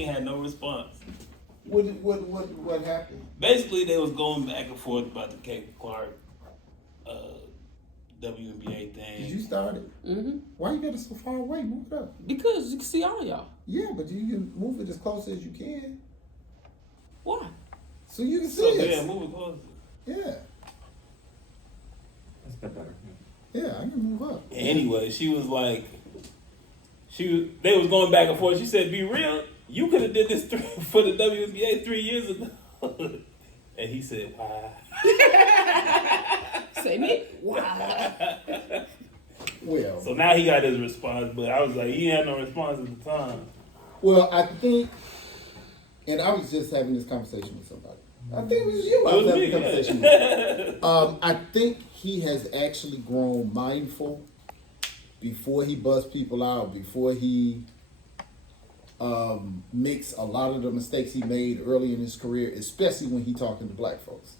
ain't had no response. What happened? Basically, they was going back and forth about the Kevin Clark uh, WNBA thing. Did you start it? Mm-hmm. Why you got it so far away? Move it up. Because you can see all y'all. Yeah, but you can move it as close as you can, Why? so you can see So it. yeah, move it closer. Yeah, That's better. yeah, I can move up. Anyway, she was like, they was going back and forth. She said, "Be real, you could have did this for the WNBA 3 years ago." And he said, "Why?" Say me? Why? Well, So now he got his response, but I was like, he had no response at the time. well, I think, and I was just having this conversation with somebody. I think it was you. I It was was having me, a conversation with. I think he has actually grown mindful before he busts people out, before he makes a lot of the mistakes he made early in his career, especially when he talking to black folks.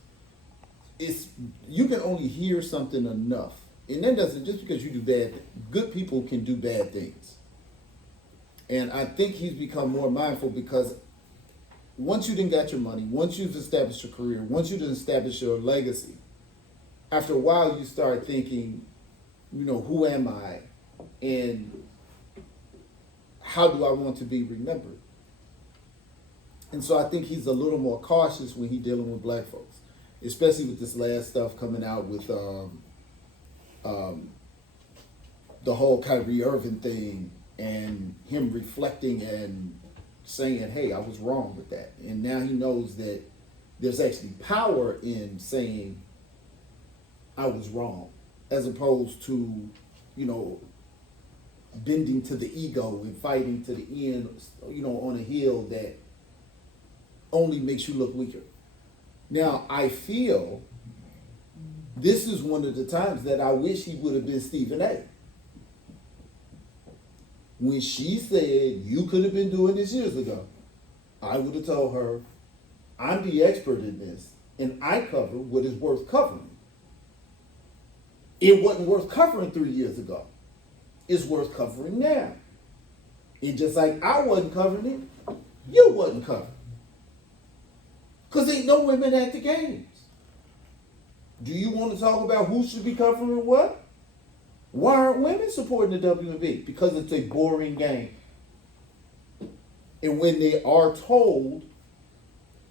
It's you can only hear something enough, and that doesn't just because you do bad. Good people can do bad things, and I think he's become more mindful because once you done got your money, once you've established your career, once you've established your legacy, after a while you start thinking, you know, who am I, and how do I want to be remembered? And so I think he's a little more cautious when he's dealing with black folks, especially with this last stuff coming out with the whole Kyrie Irving thing and him reflecting and saying, hey, I was wrong with that. And now he knows that there's actually power in saying I was wrong, as opposed to, you know, bending to the ego and fighting to the end, you know, on a hill that only makes you look weaker. Now, I feel this is one of the times that I wish he would have been Stephen A. When she said, you could have been doing this years ago, I would have told her, I'm the expert in this, and I cover what is worth covering. It wasn't worth covering 3 years ago. It's worth covering now. And just like I wasn't covering it, you wasn't covering. Because ain't no women at the games. Do you want to talk about who should be covering what? Why aren't women supporting the WNBA? Because it's a boring game. And when they are told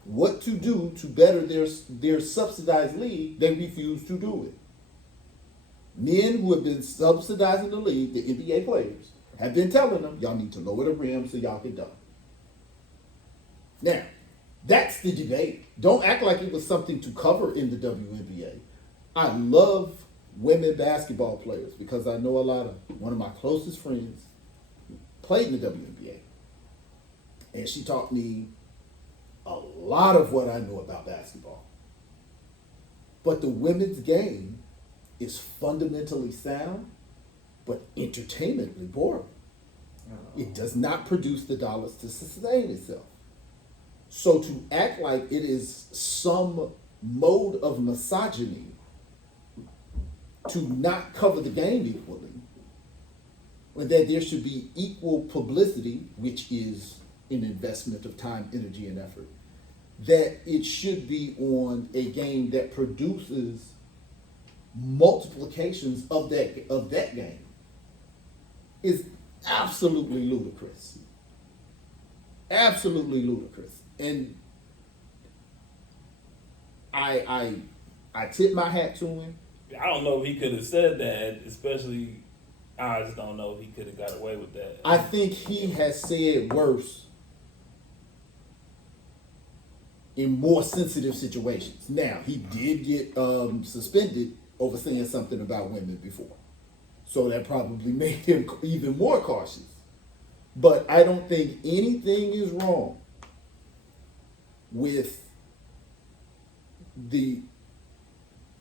what to do to better their subsidized league, they refuse to do it. Men who have been subsidizing the league, the NBA players, have been telling them, y'all need to lower the rim so y'all can dunk. Now, that's the debate. Don't act like it was something to cover in the WNBA. I love women basketball players because I know one of my closest friends played in the WNBA. And she taught me a lot of what I know about basketball. But the women's game is fundamentally sound, but entertainmentally boring. It does not produce the dollars to sustain itself. So to act like it is some mode of misogyny to not cover the game equally, or that there should be equal publicity, which is an investment of time, energy, and effort, that it should be on a game that produces multiplications of that game is absolutely ludicrous. Absolutely ludicrous. And I tip my hat to him. I don't know if he could have said that, especially, I just don't know if he could have got away with that. I think he has said worse in more sensitive situations. Now, he did get suspended over saying something about women before. So that probably made him even more cautious. But I don't think anything is wrong with the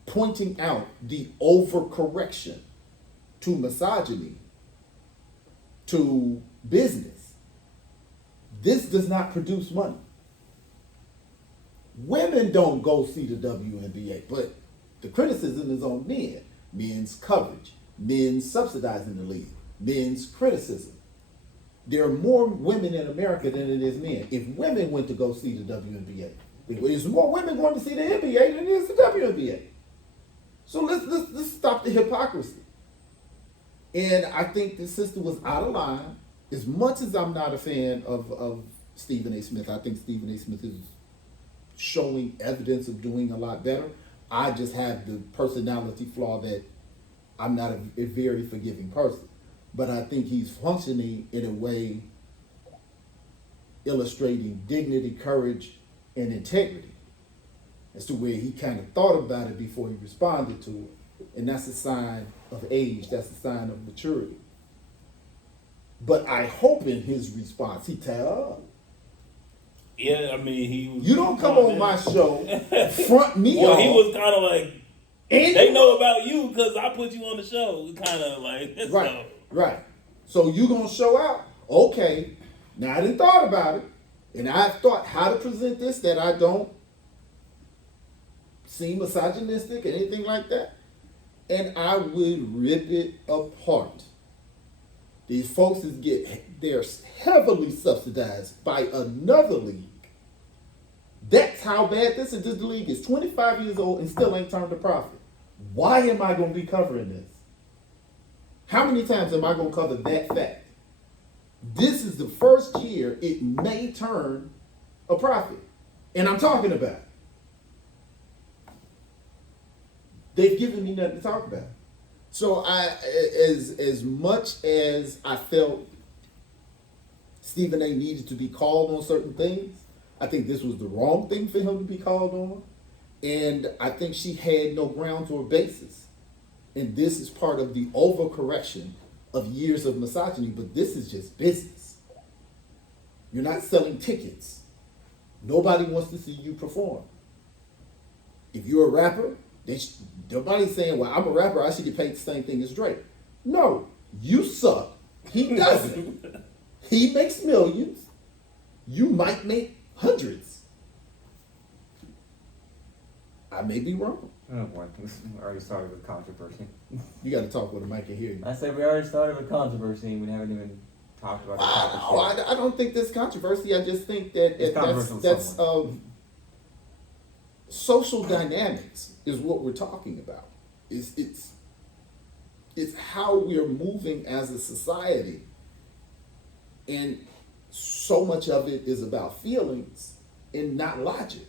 pointing out the overcorrection to misogyny, to business. This does not produce money. Women don't go see the WNBA, but the criticism is on men. Men's coverage, men's subsidizing the league, men's criticism. There are more women in America than it is men. If women went to go see the WNBA, there's more women going to see the NBA than there is the WNBA. So let's stop the hypocrisy. And I think the sister was out of line. As much as I'm not a fan of Stephen A. Smith, I think Stephen A. Smith is showing evidence of doing a lot better. I just have the personality flaw that I'm not a very forgiving person. But I think he's functioning in a way illustrating dignity, courage, and integrity as to where he kind of thought about it before he responded to it. And that's a sign of age. That's a sign of maturity. But I hope in his response he tell us. Yeah, I mean, he was. You don't come on my show, front me Well, off. he was kind of like, and they know about you because I put you on the show. Kind of like, Right, right. So you gonna show out? Okay. Now I didn't thought about it, and I've thought how to present this that I don't seem misogynistic or anything like that, and I would rip it apart. These folks they're heavily subsidized by another league. That's how bad this is. This league is 25 years old and still ain't turned a profit. Why am I going to be covering this? How many times am I going to cover that fact? This is the first year it may turn a profit. And I'm talking about it. They've given me nothing to talk about. So as much as I felt Stephen A. needed to be called on certain things, I think this was the wrong thing for him to be called on. And I think she had no grounds or basis. And this is part of the overcorrection of years of misogyny, but this is just business. You're not selling tickets. Nobody wants to see you perform. If you're a rapper, nobody's saying, well, I'm a rapper, I should get paid the same thing as Drake. No, you suck. He doesn't. He makes millions. You might make hundreds. I may be wrong. Oh boy, we already started with controversy. You got to talk with a mic and hear you. I said we already started with controversy and we haven't even talked about the topic. I don't think there's controversy. I just think that that's social dynamics is what we're talking about. It's how we're moving as a society, and so much of it is about feelings and not logic.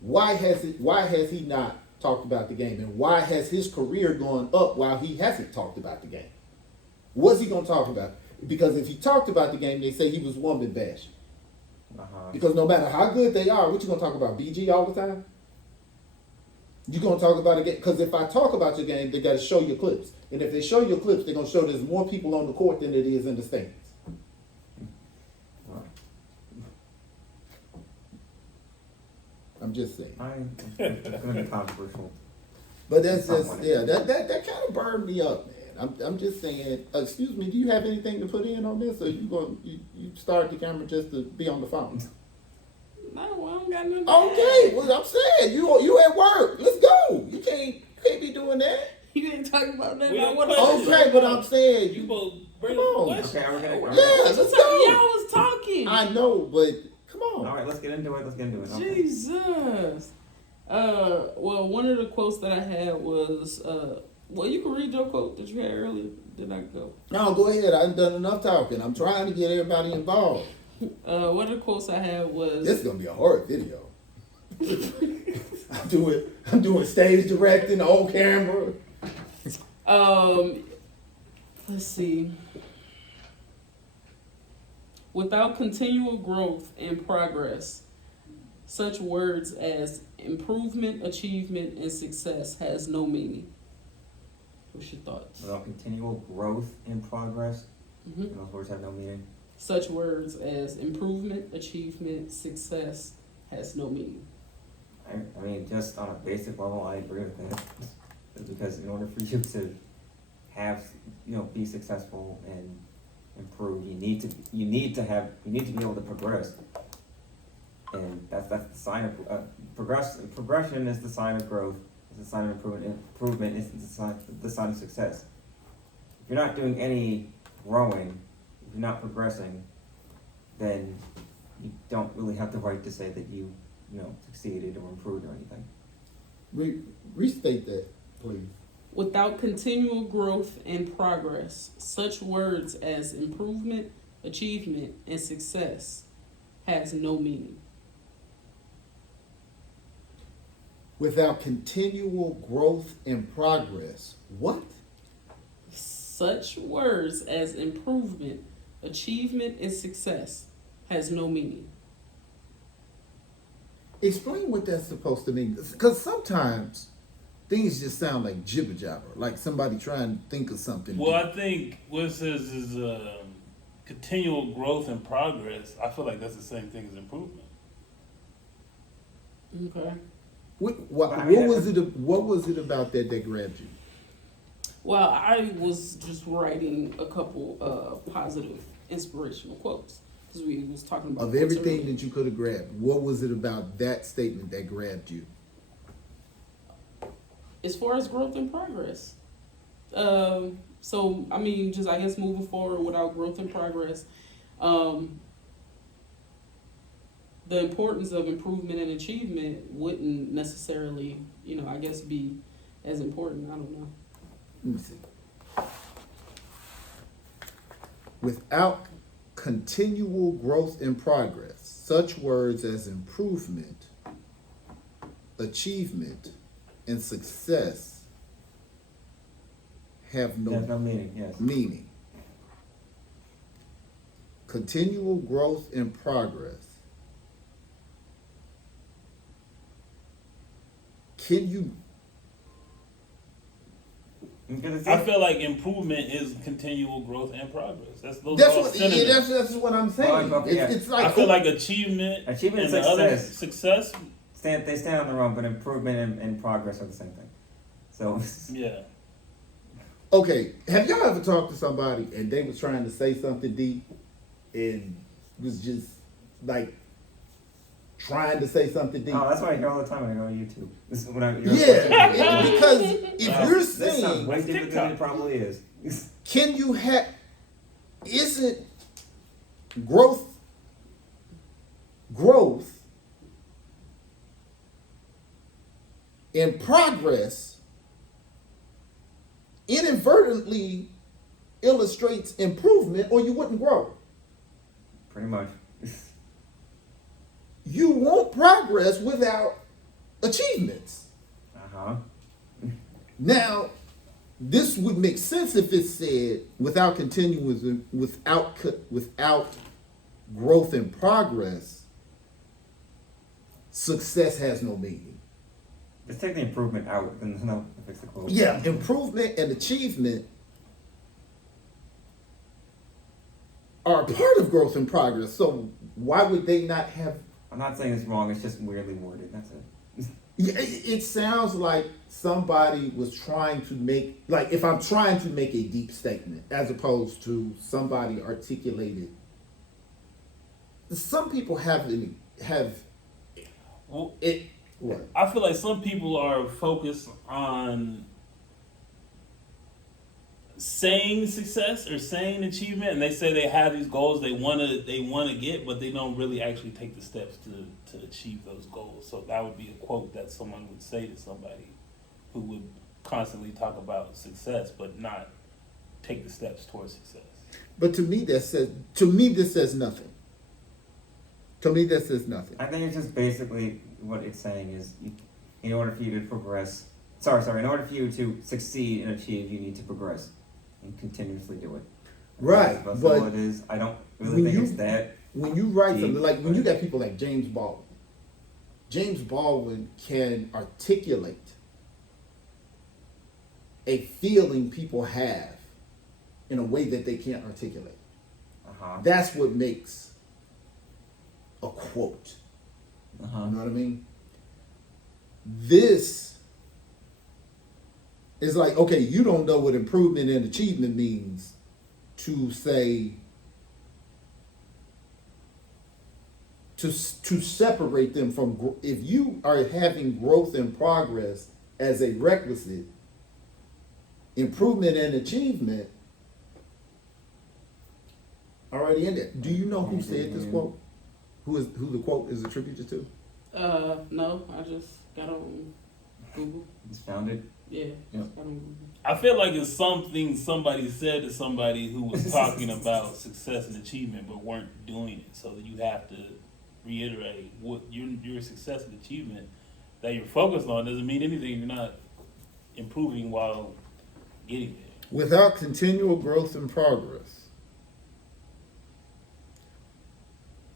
Why has he not talked about the game, and why has his career gone up while he hasn't talked about the game? What's he gonna talk about? Because if he talked about the game, they say he was woman bashing. Because no matter how good they are, what you gonna talk about? BG all the time? You gonna talk about a game? Because if I talk about your game, they gotta show your clips, and if they show your clips, they're gonna show there's more people on the court than it is in the stands. I'm just saying. It's going to be controversial. But that's just that kind of burned me up, man. I'm just saying. Excuse me, do you have anything to put in on this, or you start the camera just to be on the phone? No, I don't got nothing. Okay, well I'm saying you at work. Let's go. You can't be doing that. You didn't talk about that. We About what don't I Okay, but I'm saying You both bring Come on. the question. Okay, we're going to... yeah, let's go. Y'all was talking. I know, but come on. Alright, let's get into it. Okay. Jesus. Well, one of the quotes that I had was, well, you can read your quote that you had earlier. Did I go? No, go ahead. I've done enough talking. I'm trying to get everybody involved. One of the quotes I had was, This is gonna be a horror video. I'm doing stage directing, on camera. let's see. Without continual growth and progress, such words as improvement, achievement, and success has no meaning. What's your thoughts? Without continual growth and progress, Mm-hmm. those words have no meaning. Such words as improvement, achievement, success has no meaning. I mean, just on a basic level, I agree with that. Because in order for you to have, be successful and improve, you need to be able to progress. And that's the sign of progression is the sign of growth. It's the sign of improvement. Improvement is the sign of success. If you're not doing any growing, if you're not progressing, then you don't really have the right to say that you succeeded or improved or anything. Restate that, please. Without continual growth and progress, such words as improvement, achievement, and success has no meaning. Without continual growth and progress, what? Such words as improvement, achievement, and success has no meaning. Explain what that's supposed to mean. Because sometimes things just sound like jibber jabber, like somebody trying to think of something. Well, I think what it says is continual growth and progress. I feel like that's the same thing as improvement. Okay. What I mean, was it? What was it about that grabbed you? Well, I was just writing a couple positive, inspirational quotes because we was talking about Of quotes everything earlier. that you could have grabbed, what was it about that statement that grabbed you? As far as growth and progress. So I mean, just I guess moving forward without growth and progress, the importance of improvement and achievement wouldn't necessarily, I guess be as important. I don't know. Let me see. Without continual growth and progress, such words as improvement, achievement, and success have no There's no meaning, yes. meaning. Continual growth and progress. Can you? Because I feel like improvement is continual growth and progress. That's That's are all what. synonyms. Yeah, that's what I'm saying. Well, yeah. It's like I feel like achievement and and the other success success. they stand on their own, but improvement and progress are the same thing. So Yeah. okay. Have y'all ever talked to somebody and they was trying to say something deep and was just like trying to say something deep? that's what I hear all the time when I go on YouTube. This is when Because if you're this sounds saying, way deeper than TikTok. it probably is. can you have? Isn't growth in progress inadvertently illustrates improvement, or you wouldn't grow? Pretty much. You won't progress without achievements. Uh-huh. Now, this would make sense if it said without growth and progress, success has no meaning. Just take the improvement out, then no, fix the quote. Yeah, improvement and achievement are a part of growth and progress. So why would they not have? I'm not saying it's wrong, it's just weirdly worded, that's it. Yeah, it sounds like somebody was trying to make, like if I'm trying to make a deep statement as opposed to somebody articulated. Some people have Well, it. What? I feel like some people are focused on saying success or saying achievement, and they say they have these goals they wanna get, but they don't really actually take the steps to achieve those goals. So that would be a quote that someone would say to somebody who would constantly talk about success but not take the steps towards success. But to me, this says nothing. To me, that says nothing. I think it's just basically what it's saying is, in order for you to progress, in order for you to succeed and achieve, you need to progress and continuously do it. Right, That's but all it is. I don't really when think you- it's that. When you write something Deep, like when you but- got people like James Baldwin. James Baldwin can articulate a feeling people have in a way that they can't articulate. Uh-huh. That's what makes a quote. Uh-huh. You know what I mean? This is like, okay, you don't know what improvement and achievement means to say, to separate them from, if you are having growth and progress as a requisite, improvement and achievement already in there. Do you know who said this quote? Who the quote is attributed to? No, I just got on Google. It's founded. Yeah, Yep. just got on Google. I feel like it's something somebody said to somebody who was talking about success and achievement but weren't doing it. So you have to reiterate what your success and achievement that you're focused on doesn't mean anything. You're not improving while getting there. Without continual growth and progress.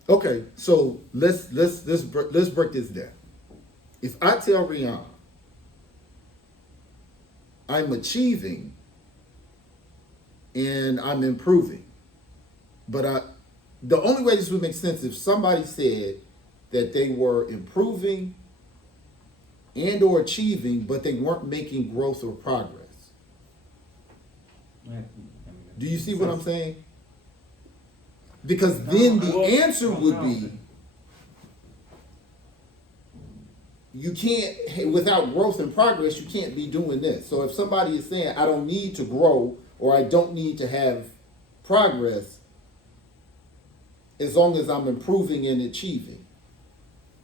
Okay, so let's break this down. If I tell Rihanna I'm achieving and I'm improving, but the only way this would make sense if somebody said that they were improving and or achieving, but they weren't making growth or progress. Do you see what I'm saying? Because then the answer would be you can't, without growth and progress, you can't be doing this. So if somebody is saying I don't need to grow or I don't need to have progress as long as I'm improving and achieving,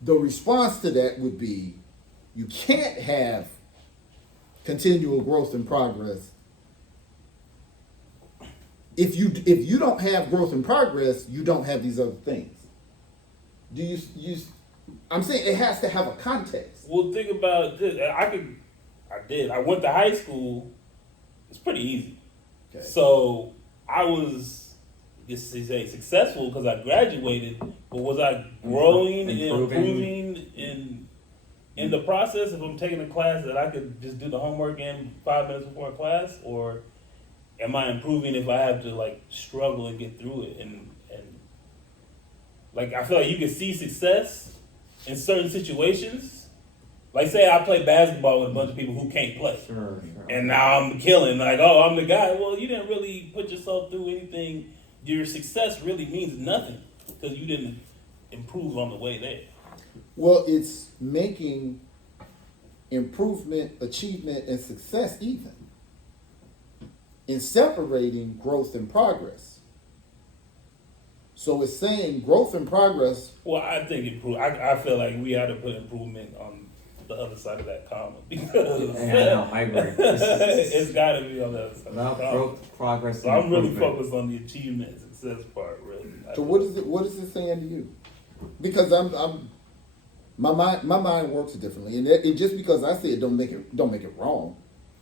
the response to that would be you can't have continual growth and progress. If you don't have growth and progress, you don't have these other things. Do you I'm saying it has to have a context. Well, think about this. I went to high school. It's pretty easy. Okay. So I was, just to say, successful because I graduated. But was I growing and improving in the process? If I'm taking a class that I could just do the homework in 5 minutes before class, or am I improving if I have to like struggle and get through it? And like I feel like you can see success in certain situations. Like say I play basketball with a bunch of people who can't play. Sure. And now I'm killing, like, oh, I'm the guy. Well, you didn't really put yourself through anything. Your success really means nothing because you didn't improve on the way there. Well, it's making improvement, achievement, and success even in separating growth and progress. So it's saying growth and progress. Well, I think I feel like we had to put improvement on the other side of that comma because Yeah, I agree. it's got to be on the other side Without of the comma. growth, progress, So and I'm really improvement. focused on the achievement and success part, really. So what is it saying to you? Because my mind works differently, and it just because I say it don't make it wrong.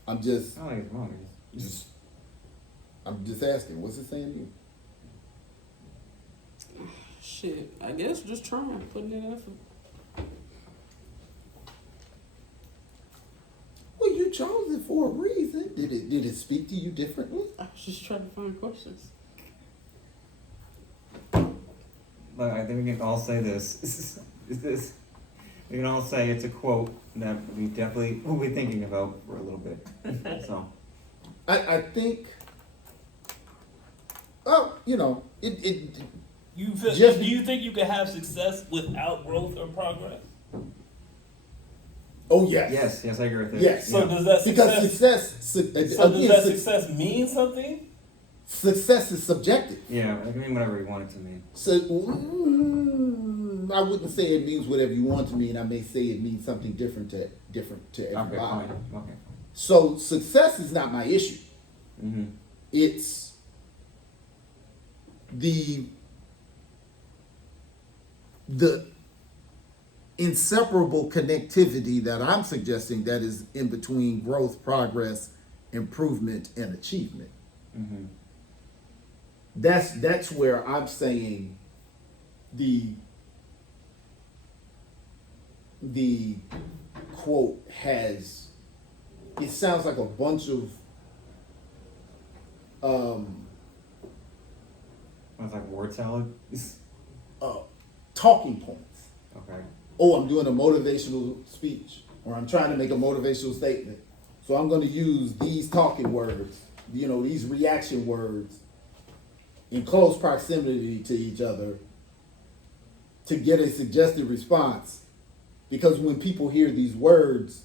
I'm just I don't think it's wrong. I'm just asking, what's it saying to you? Shit, I guess just trying, putting in effort. Well, you chose it for a reason. Did it speak to you differently? I was just trying to find questions. But I think we can all say this. We can all say it's a quote that we definitely will be thinking about for a little bit. So I think. Oh, it You feel, Just- do you think you can have success without growth or progress? Oh yes. yes, I agree with that. Yes. So Yeah. does that Because success? success. So does that success mean something? Success is subjective. Yeah, it can mean whatever you want it to mean. So I wouldn't say it means whatever you want to mean. I may say it means something different to Okay, everybody. fine. Okay. So success is not my issue. Mm-hmm. It's the inseparable connectivity that I'm suggesting that is in between growth, progress, improvement, and achievement. Mm-hmm. That's where I'm saying the quote has, it sounds like a bunch of It's like word salad. talking points. Okay. Oh, I'm doing a motivational speech, or I'm trying to make a motivational statement. So I'm going to use these talking words, these reaction words in close proximity to each other to get a suggested response. Because when people hear these words,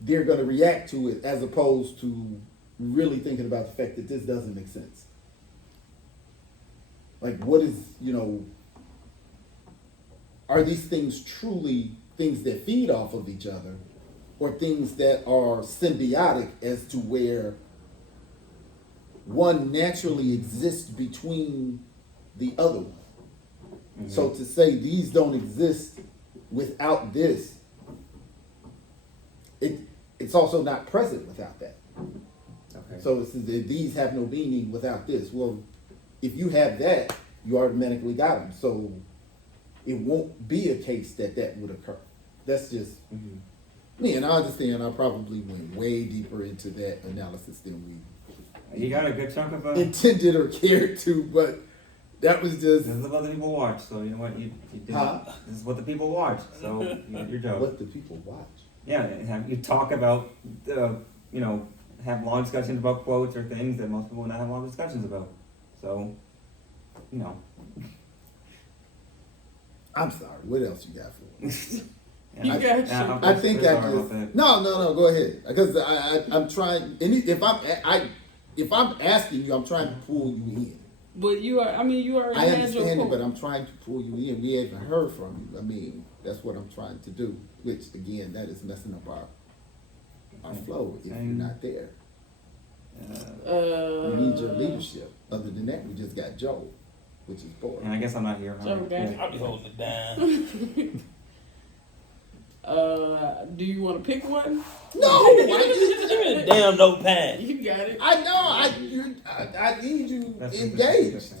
they're going to react to it as opposed to really thinking about the fact that this doesn't make sense. Like, what is, are these things truly things that feed off of each other, or things that are symbiotic as to where one naturally exists between the other one? So to say these don't exist without this, it's also not present without that. Okay. So it's, these have no meaning without this. Well, if you have that, you automatically got them. So it won't be a case that would occur. That's just me, and I understand I probably went way deeper into that analysis than You got a good chunk of we intended or cared to, but that was just This is what the people watch, so you know what you did. Huh? This is what the people watch, so you did your job. what the people watch. Yeah, and have you talk about have long discussions about quotes or things that most people would not have long discussions about. So, I'm sorry. What else you got for me? You got you. I think I just no. Go ahead, because I'm trying. And if I'm asking you, I'm trying to pull you in. But you already I had your understand it, quote. but I'm trying to pull you in. We haven't heard from you. I mean, that's what I'm trying to do. Which again, that is messing up our flow if you're not there. We need your leadership. Other than that, we just got Joe, which is boring. And I guess I'm not here. Joe got it. I'll be holding it down. Do you want to pick one? No, Give me the damn notepad. You got it. I know. I need you That's engaged.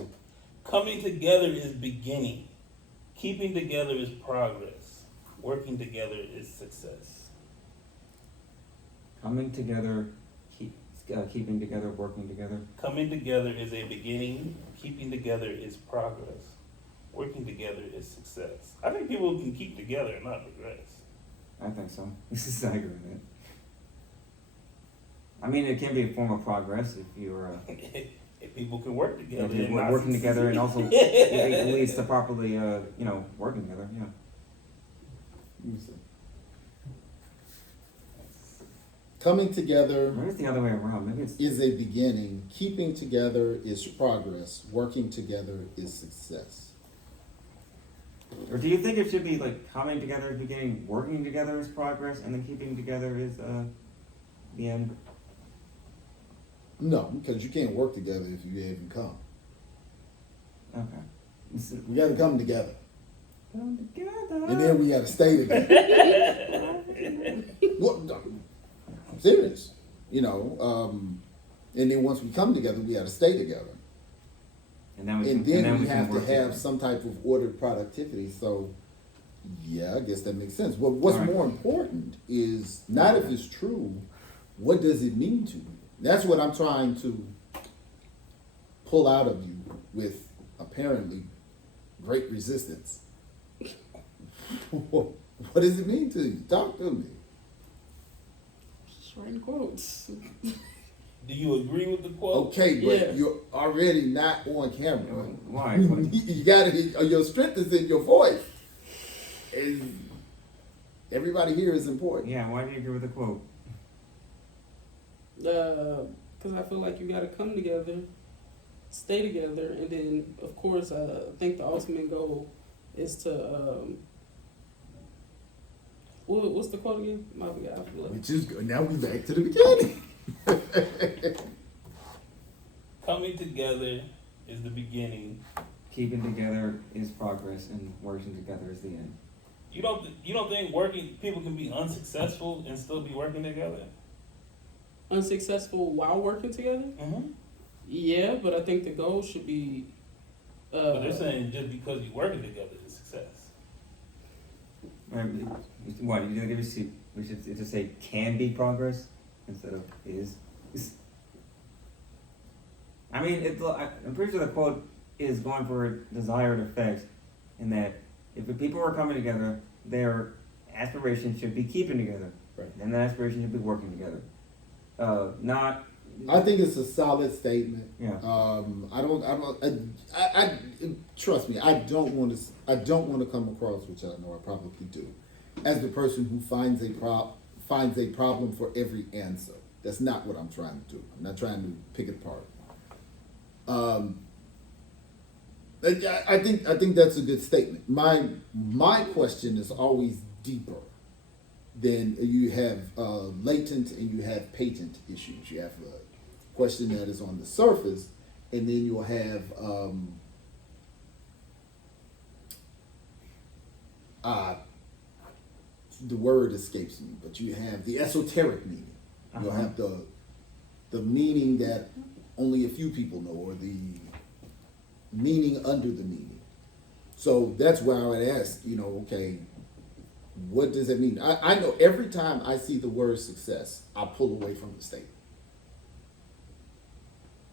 Coming together is beginning. Keeping together is progress. Working together is success. Coming together, keeping together, working together. Coming together is a beginning. Keeping together is progress. Working together is success. I think people can keep together and not progress. I think so. I agree with it. I mean, it can be a form of progress if you're If people can work together, if you're and not working together and also it leads to properly, working together. Yeah. Let me see. Coming together Maybe it's the other way around. Maybe it's is a beginning. Keeping together is progress. Working together is success. Or do you think it should be like coming together is beginning, working together is progress, and then keeping together is the end? No, because you can't work together if you haven't come. Okay. We got to come together, Come together. and then we got to stay together. Well, no, I'm serious. And then once we come together, we got to stay together. And then we And can, then we can have to work have together. some type of ordered productivity. So, yeah, I guess that makes sense. But what's All right. more important is not if it's true, what does it mean to you? That's what I'm trying to pull out of you with apparently great resistance. What does it mean to you? Talk to me. Just writing quotes. Do you agree with the quote? Okay, but Yeah. you're already not on camera. Why? You gotta, your strength is in your voice. And everybody here is important. Yeah, why do you agree with the quote? Because I feel like you got to come together, stay together, and then, of course, I think the ultimate goal is to. What's the quote again? My God, I feel like. Which is good. Now we back to the beginning. Coming together is the beginning. Keeping together is progress, and working together is the end. You don't think working people can be unsuccessful and still be working together? Unsuccessful while working together? Mm-hmm. Yeah, but I think the goal should be. But they're saying just because you're working together is success. What you think we should just say can be progress instead of is. I mean, I'm pretty sure the quote is going for a desired effect, in that if the people are coming together, their aspiration should be keeping together, Right. and the aspiration should be working together. Not. I think it's a solid statement. Yeah. I trust me. I don't want to come across, which I know I probably do, as the person who finds a problem for every answer. That's not what I'm trying to do. I'm not trying to pick it apart. I think that's a good statement. My question is always deeper than you have latent and you have patent issues. You have a question that is on the surface, and then you'll have the word escapes me, but you have the esoteric meaning. You'll have the meaning that only a few people know, or the meaning under the meaning. So that's why I would ask, okay, what does it mean? I know every time I see the word success, I pull away from the statement.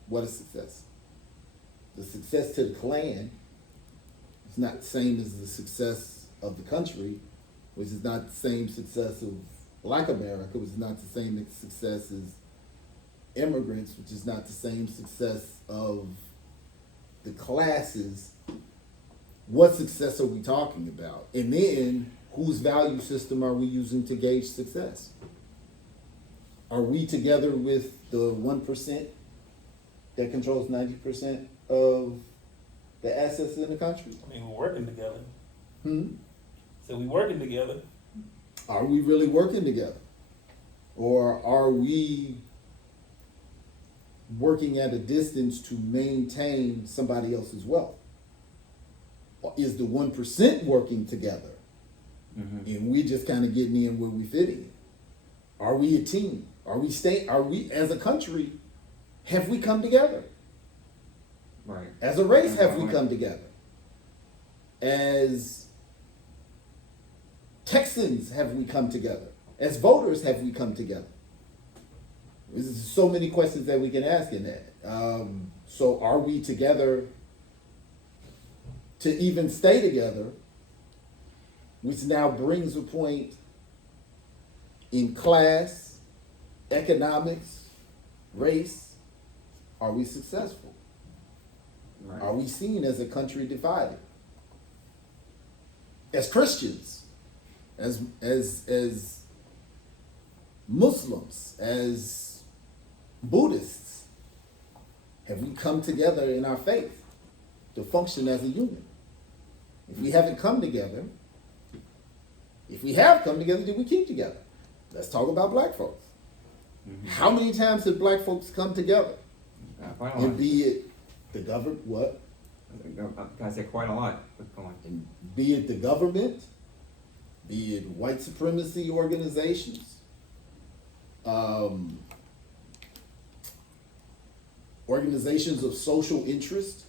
What is success? The success to the clan is not the same as the success of the country, which is not the same success of Black America, which is not the same success as immigrants, which is not the same success of the classes. What success are we talking about? And then, whose value system are we using to gauge success? Are we together with the 1% that controls 90% of the assets in the country? I mean, we're working together. Hmm? So we working together. Are we really working together? Or are we working at a distance to maintain somebody else's wealth? Or is the 1% working together? And we just kind of getting in where we fit in? Are we a team? Are we as a country, have we come together? Right. As a race, have we come together? As Texans, have we come together? As voters, have we come together? There's so many questions that we can ask in that. So are we together to even stay together, which now brings a point in class, economics, race? Are we successful? Right. Are we seen as a country divided? As Christians, as Muslims, as Buddhists, have we come together in our faith to function as a unit? If we haven't come together, if we have come together, did we keep together? Let's talk about black folks. How many times have black folks come together? Quite a And lot. be it the government, what? I say quite a lot. But go on. And be it the government, be it white supremacy organizations, organizations of social interest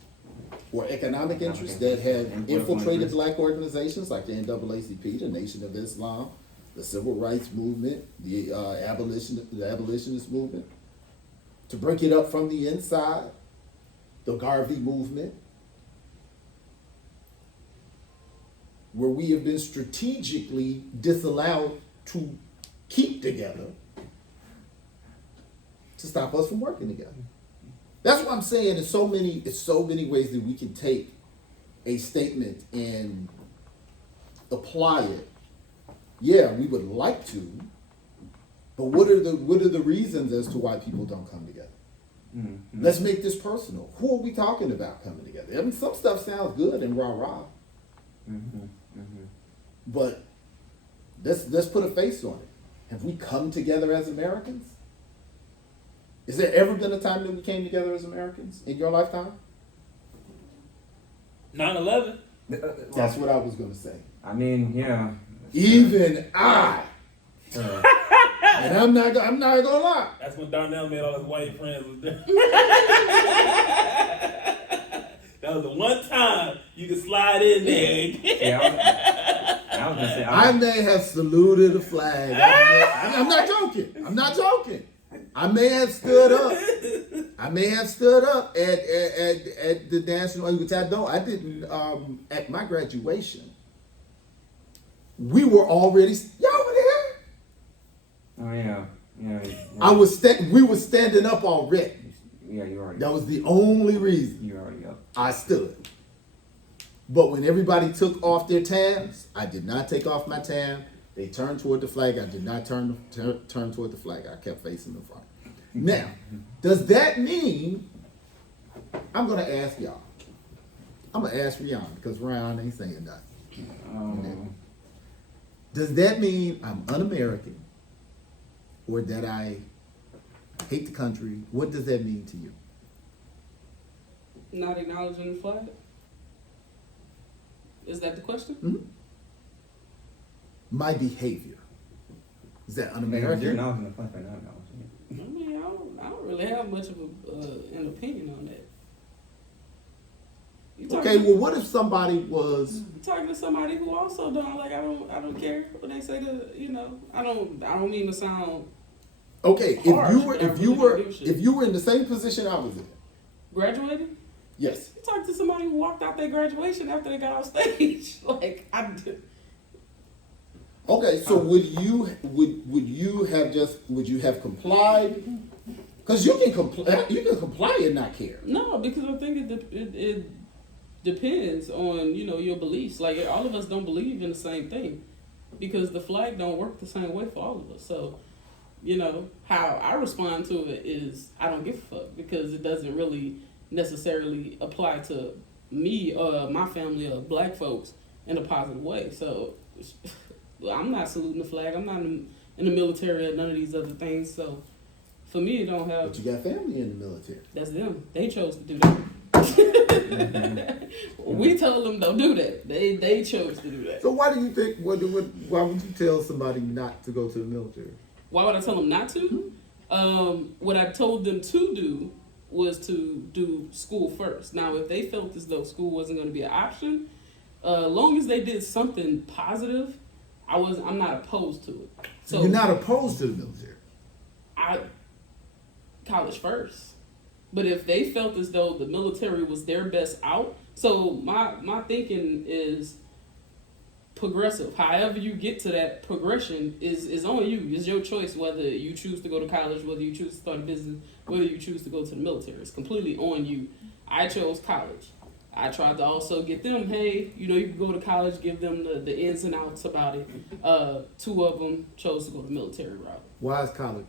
or economic interest that have infiltrated black organizations like the NAACP, the Nation of Islam, the Civil Rights Movement, the abolitionist movement, to break it up from the inside, the Garvey movement, where we have been strategically disallowed to keep together to stop us from working together. That's what I'm saying. It's so many ways that we can take a statement and apply it. Yeah, we would like to, but what are the reasons as to why people don't come together? Let's make this personal. Who are we talking about coming together? I mean, some stuff sounds good and rah-rah. But let's put a face on it. Have we come together as Americans? Has there ever been a time that we came together as Americans in your lifetime? 9/11. That's what I was going to say. I mean, yeah. Even I, and I'm not gonna lie. That's when Darnell made all his white friends was there. That was the one time you could slide in there. Yeah, I was gonna say. I may have saluted the flag. I'm not joking. I'm not joking. I may have stood up. at the national, which I didn't. At my graduation, we were already. Y'all were there. Oh yeah. We were standing up already. Yeah, you already. That was the only reason You already up. I stood. But when everybody took off their tabs, I did not take off my tab. They turned toward the flag. I did not turn toward the flag. I kept facing the front. Now, does that mean, I'm going to ask y'all, I'm gonna ask Rihanna because Rihanna ain't saying nothing. Um, Does that mean I'm un-American, or that I hate the country? What does that mean to you? Not acknowledging the flag? Is that the question? Mhm. My behavior, is that You're un-American? acknowledging the flag, but not acknowledging it. I mean, I don't really have much of an opinion on that. You talking, Okay, well, what if somebody was? you talking to somebody who also don't like? I don't care when they say the. You know, I don't mean to sound Okay, Harsh, if you were really do shit. if you were in the same position I was in, graduated. yes. You talk to somebody who walked out their graduation after they got off stage. Like I did. Okay, so would you have complied? Because you can comply and not care. No, because I think it depends on your beliefs. Like all of us don't believe in the same thing, because the flag don't work the same way for all of us. So, how I respond to it is I don't give a fuck, because it doesn't really necessarily apply to me or my family or black folks in a positive way. So I'm not saluting the flag. I'm not in the military or none of these other things. So for me, it don't have. But you got family in the military. That's them. They chose to do that. We told them don't do that. They chose to do that. So why do you think? Why would you tell somebody not to go to the military? Why would I tell them not to? What I told them to do was to do school first. Now, if they felt as though school wasn't going to be an option, long as they did something positive, I'm not opposed to it. So You're not opposed to the military. College first. But if they felt as though the military was their best out, so my thinking is progressive. However you get to that progression is on you. It's your choice whether you choose to go to college, whether you choose to start a business, whether you choose to go to the military. It's completely on you. I chose college. I tried to also get them, hey, you can go to college, give them the ins and outs about it. Two of them chose to go the military route. Why is college?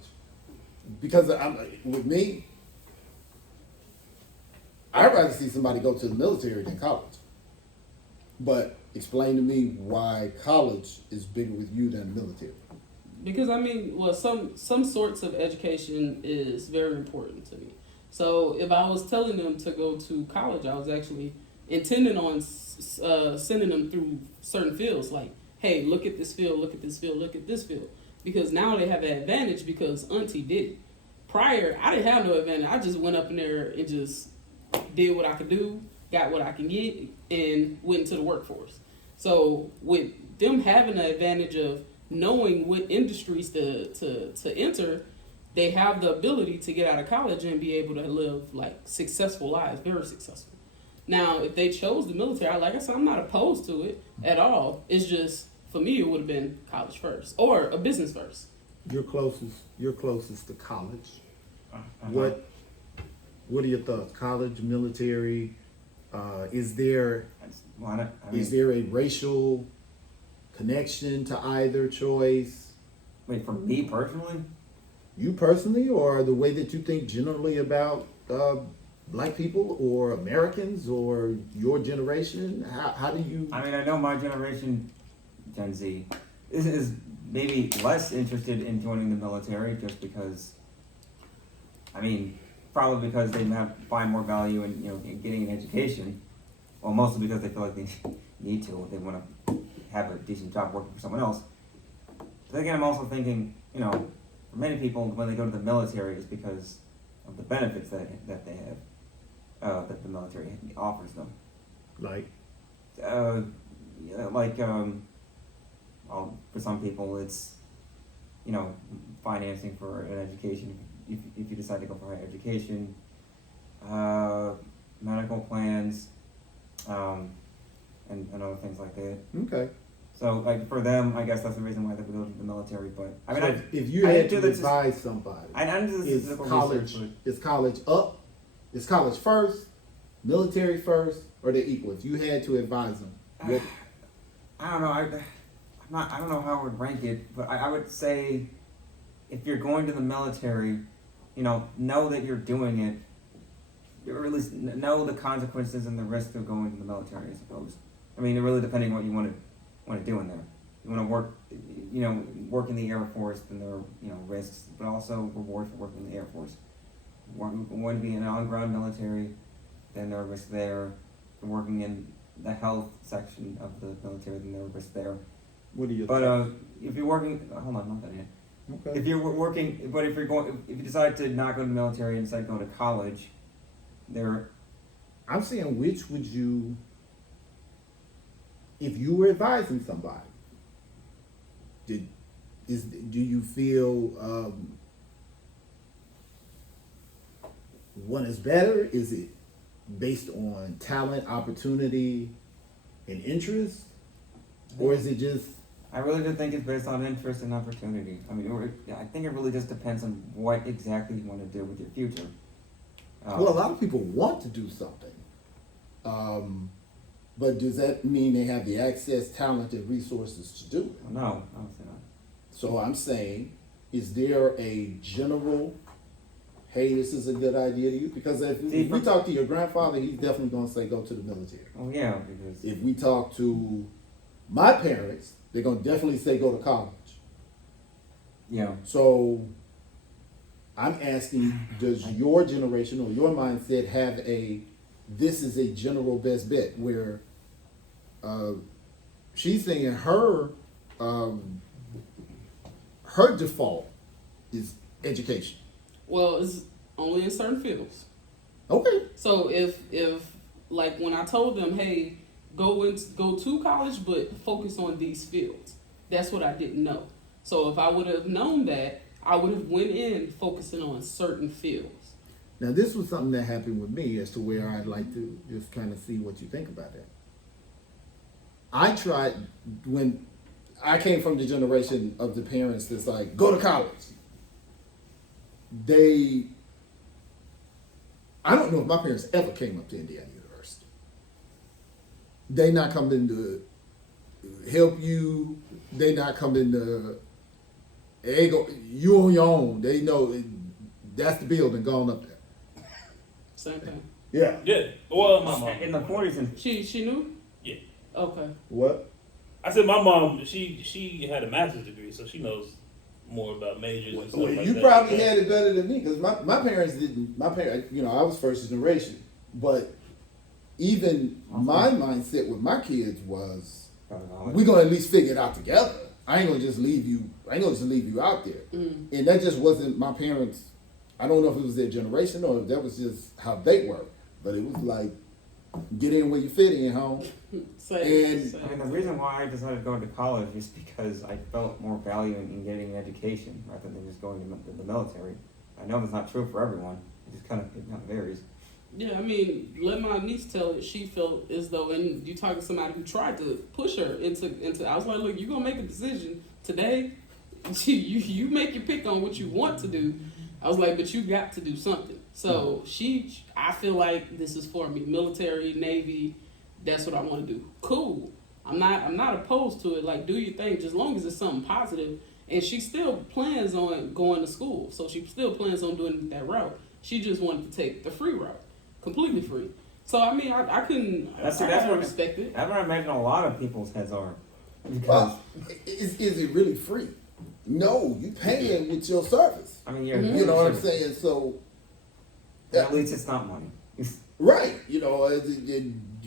Because with me, I'd rather see somebody go to the military than college. But explain to me why college is bigger with you than the military. Because some sorts of education is very important to me. So if I was telling them to go to college, I was actually intending on sending them through certain fields. Like, hey, look at this field, look at this field, look at this field. Because now they have an advantage because Auntie did it. Prior, I didn't have no advantage. I just went up in there and just did what I could do, got what I can get, and went into the workforce. So with them having the advantage of knowing what industries to enter, they have the ability to get out of college and be able to live like successful lives, very successful. Now, if they chose the military, like I said, I'm not opposed to it at all. It's just, for me, it would have been college first or a business first. You're closest to college. What are your thoughts? College, military? Is there a racial connection to either choice? Wait, for me personally? You personally, or the way that you think generally about black people or Americans or your generation? How do you? I mean, I know my generation, Gen Z, is maybe less interested in joining the military just because, probably because they find more value in getting an education. Well, mostly because they feel like they need to. They want to have a decent job working for someone else. But again, I'm also thinking, for many people, when they go to the military, it's because of the benefits that they have, that the military offers them. Well, for some people, it's, financing for an education if you decide to go for higher education, medical plans, and other things like that. Okay. So, for them, I guess that's the reason why they would go to the military. But If you had to advise somebody, is college first, military first, or they equal? If you had to advise them, what? I don't know. I don't know how I would rank it, but I would say, if you're going to the military, know that you're doing it or at least know the consequences and the risk of going to the military, I suppose. I mean, it really depending on what you want to do in there. You want to work, work in the Air Force, then there are, risks, but also rewards for working in the Air Force. Want to be in an on-ground military, then there are risks there. For working in the health section of the military, then there are risks there. What are your But if you're working, hold on, not that yet. okay. If you're working, but if you decide to not go to the military and decide to go to college, there. I'm saying, which would you, if you were advising somebody, do you feel one is better? Is it based on talent, opportunity, and interest, or is it just? I really do think it's based on interest and opportunity. I mean, I think it really just depends on what exactly you want to do with your future. Well, a lot of people want to do something, but does that mean they have the access, talent, and resources to do it? No, I don't say that. So I'm saying, is there a general, hey, this is a good idea to you? Because if we talk to your grandfather, he's definitely going to say go to the military. Oh yeah, because If we talk to my parents, they're going to definitely say go to college. yeah, So I'm asking, does your generation or your mindset have this is a general best bet where she's saying her default is education. Well, it's only in certain fields. Okay. So if like when I told them, hey, go to college, but focus on these fields. That's what I didn't know. So if I would have known that, I would have went in focusing on certain fields. Now this was something that happened with me as to where I'd like to just kind of see what you think about that. I tried when I came from the generation of the parents that's like, go to college. I don't know if my parents ever came up to Indiana University. They not coming to help you. They not coming to, hey, go, you on your own. They know that's the building going up there. Same thing. Yeah. Yeah. Well, my mom. in the 40s and She knew? Yeah. Okay. What? I said my mom. She had a master's degree, so she knows more about majors and stuff Well, like you that. probably had it better than me because my parents didn't. My parents, I was first generation, but even my mindset with my kids was, we're gonna at least figure it out together. I ain't gonna just leave you. I ain't gonna just leave you out there. Mm. And that just wasn't my parents. I don't know if it was their generation or if that was just how they were. But it was like, get in where you fit in, home. Same. I mean, the reason why I decided to go to college is because I felt more value in getting an education rather than just going to the military. I know that's not true for everyone. It just kind of varies. Yeah, I mean, let my niece tell it. She felt as though, and you talking to somebody who tried to push her into. I was like, look, you're gonna make a decision today. You make your pick on what you want to do. I was like, but you got to do something. So I feel like this is for me. Military, Navy, that's what I want to do. Cool. I'm not opposed to it. Like, do your thing, just as long as it's something positive. And she still plans on going to school, so she still plans on doing that route. She just wanted to take the free route, completely free. So I mean, I couldn't. That's I what respect it. That's what I imagine a lot of people's heads are. Because Well, is it really free? No, you paying with your service. I mean, You know what I'm saying? So, At least it's not money. right.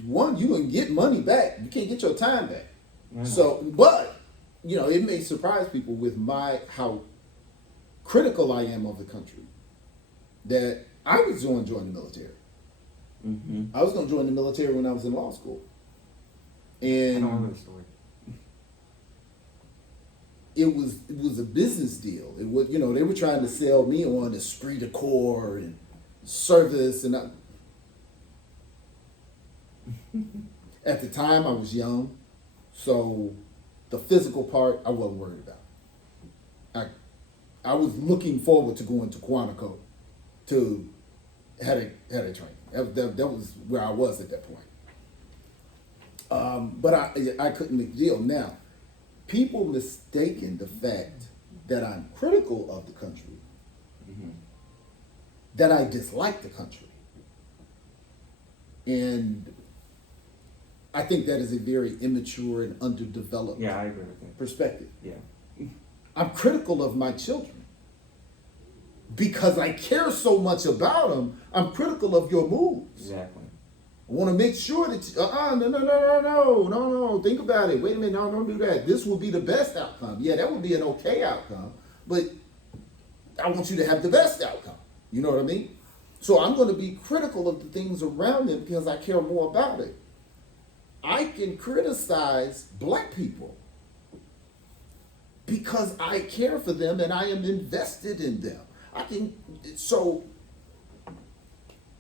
One, you can get money back. You can't get your time back. I know. So, but it may surprise people with how critical I am of the country. That I was going to join the military. Mm-hmm. I was going to join the military when I was in law school, I don't remember and the story. it was a business deal. It was they were trying to sell me on esprit de corps and service, and at the time I was young, so the physical part I wasn't worried about. I was looking forward to going to Quantico to had a training. That was where I was at that point. But I couldn't make the deal. Now, people mistaken the fact that I'm critical of the country, that I dislike the country. And I think that is a very immature and underdeveloped Yeah, I agree with that. perspective. Yeah. I'm critical of my children because I care so much about them. I'm critical of your moves. Exactly. I want to make sure that no. Think about it. Wait a minute. No, don't do that. This will be the best outcome. Yeah, that would be an okay outcome, but I want you to have the best outcome. You know what I mean? So I'm going to be critical of the things around them because I care more about it. I can criticize black people because I care for them and I am invested in them. So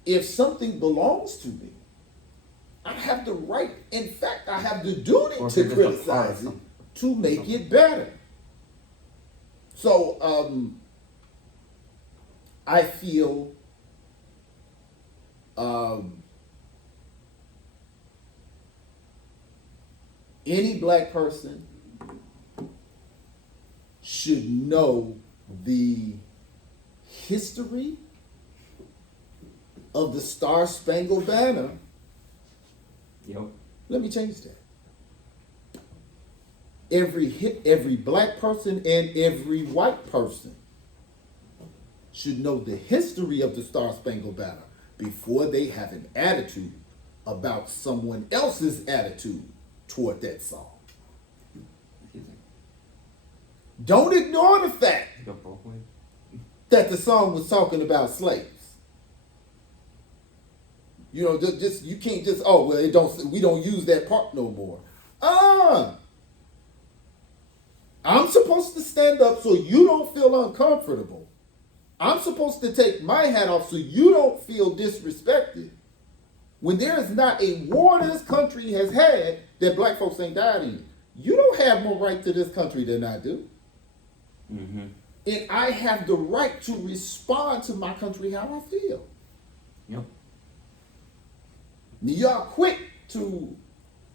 if something belongs to me, I have the right, in fact, I have the duty Or if to you're just a part of criticize it something. to make it better. So I feel any black person should know the history of the Star Spangled Banner. Yep. Let me change that. Every black person and every white person should know the history of the Star Spangled Banner before they have an attitude about someone else's attitude toward that song. Excuse me. Don't ignore the fact Go both ways. that the song was talking about slaves. You know, just you can't just we don't use that part no more. I'm supposed to stand up so you don't feel uncomfortable. I'm supposed to take my hat off so you don't feel disrespected. When there is not a war this country has had that black folks ain't died in, you don't have more right to this country than I do. Mm-hmm. And I have the right to respond to my country how I feel. Yep. Now, y'all quick to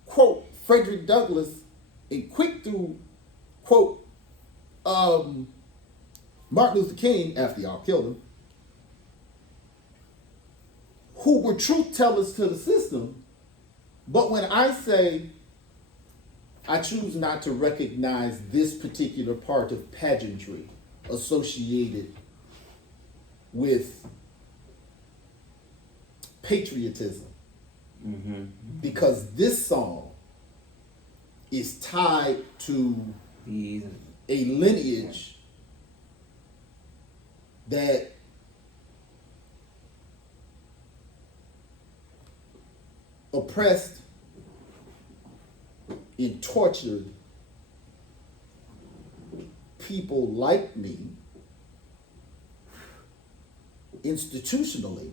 quote Frederick Douglass and quick to quote Martin Luther King after y'all killed him, who were truth tellers to the system. But when I say I choose not to recognize this particular part of pageantry associated with patriotism, Mm-hmm. because this song is tied to These. a lineage that oppressed and tortured people like me institutionally.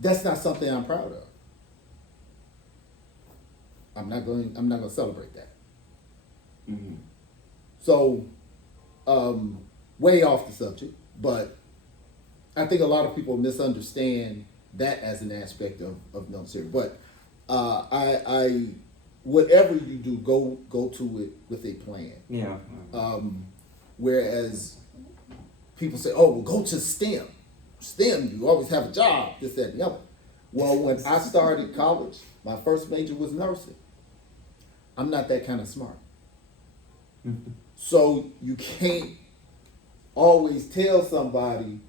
That's not something I'm proud of. I'm not going to celebrate that. Mm-hmm. So, way off the subject, but I think a lot of people misunderstand that as an aspect of military. But I whatever you do, go to it with a plan. Yeah. Whereas people say, "Oh, well, go to STEM. STEM, you always have a job." This, that, and the other. Well, when I started college, my first major was nursing. I'm not that kind of smart. So you can't always tell somebody,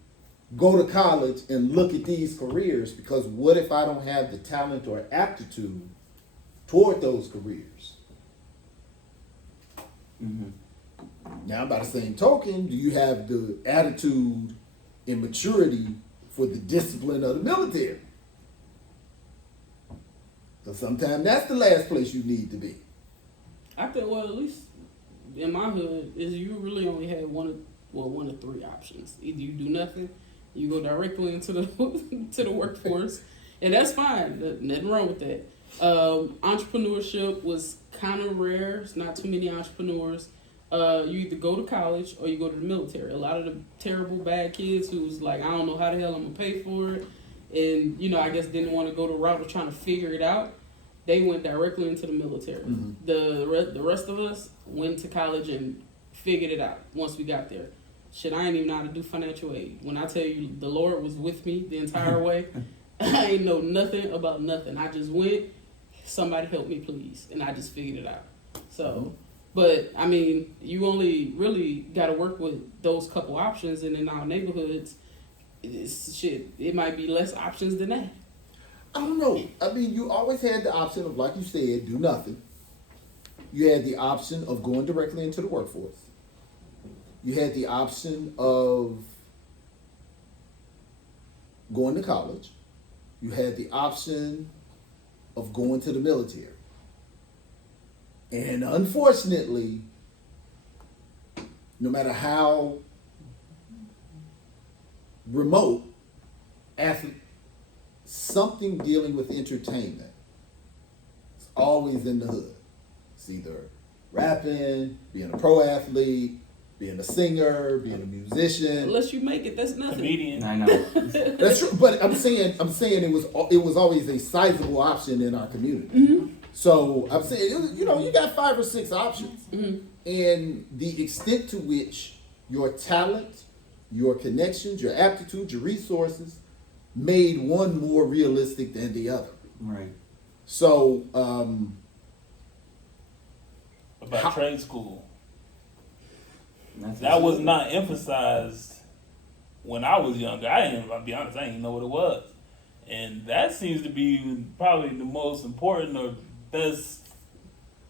go to college and look at these careers, because what if I don't have the talent or aptitude toward those careers? Mm-hmm. Now, by the same token, do you have the attitude and maturity for the discipline of the military? Because sometimes that's the last place you need to be. I think, well, at least in my hood, is you really only had one of three options. Either you do nothing, you go directly into the to the workforce, and that's fine. Nothing wrong with that. Entrepreneurship was kind of rare. It's not too many entrepreneurs. You either go to college or you go to the military. A lot of the terrible bad kids who was like, I don't know how the hell I'm gonna pay for it, and I guess didn't want to go the route of trying to figure it out. They went directly into the military. Mm-hmm. The rest of us went to college and figured it out once we got there. Shit, I ain't even know how to do financial aid. When I tell you the Lord was with me the entire way, I ain't know nothing about nothing. I just went, somebody help me please, and I just figured it out. So, but I mean, you only really got to work with those couple options, and in our neighborhoods, it might be less options than that. I don't know. I mean, you always had the option of, like you said, do nothing. You had the option of going directly into the workforce. You had the option of going to college. You had the option of going to the military. And unfortunately, no matter how remote, something dealing with entertainment, it's always in the hood. It's either rapping, being a pro athlete, being a singer, being a musician. Unless you make it, that's nothing. Comedian. I know. That's true, but I'm saying it was always a sizable option in our community. Mm-hmm. So I'm saying, you got 5 or 6 options, Mm-hmm. and the extent to which your talent, your connections, your aptitude, your resources made one more realistic than the other. Right. So About trade school. That's That was not emphasized when I was younger. I'll be honest, I didn't even know what it was. And that seems to be probably the most important or best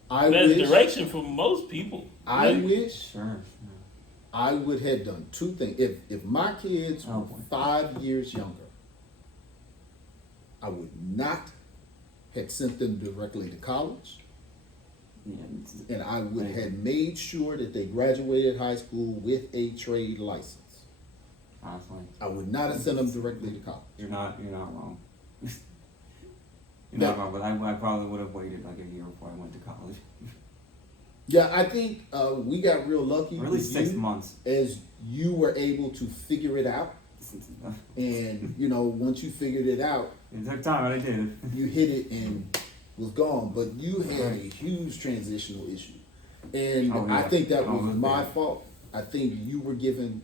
direction for most people. I wish Sure. I would have done 2 things. If my kids Oh, were boy. 5 years younger, I would not have sent them directly to college, Yeah. and I would have made sure that they graduated high school with a trade license. Honestly, I would not have sent them directly to college. you're not wrong. You're not wrong, but I probably would have waited like a year before I went to college. Yeah, I think we got real lucky Really, with 6 you, months. as you were able to figure it out, and once you figured it out, It took time, but I did. you hit it and was gone. But you had a huge transitional issue, and Oh, yeah. I think that Oh, was it was my bad. fault. I think you were given.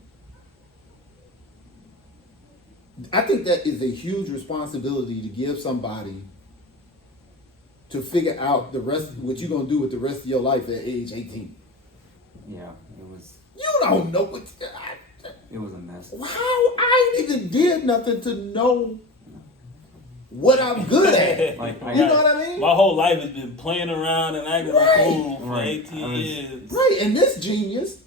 I think that is a huge responsibility to give somebody to figure out what you're gonna do with the rest of your life at age 18. Yeah, it was You don't know what. a mess. Wow, I ain't even did nothing to know what I'm good at. Like, You know what I mean? My whole life has been playing around and acting Right. a fool for Right. 18 years. Right, and this genius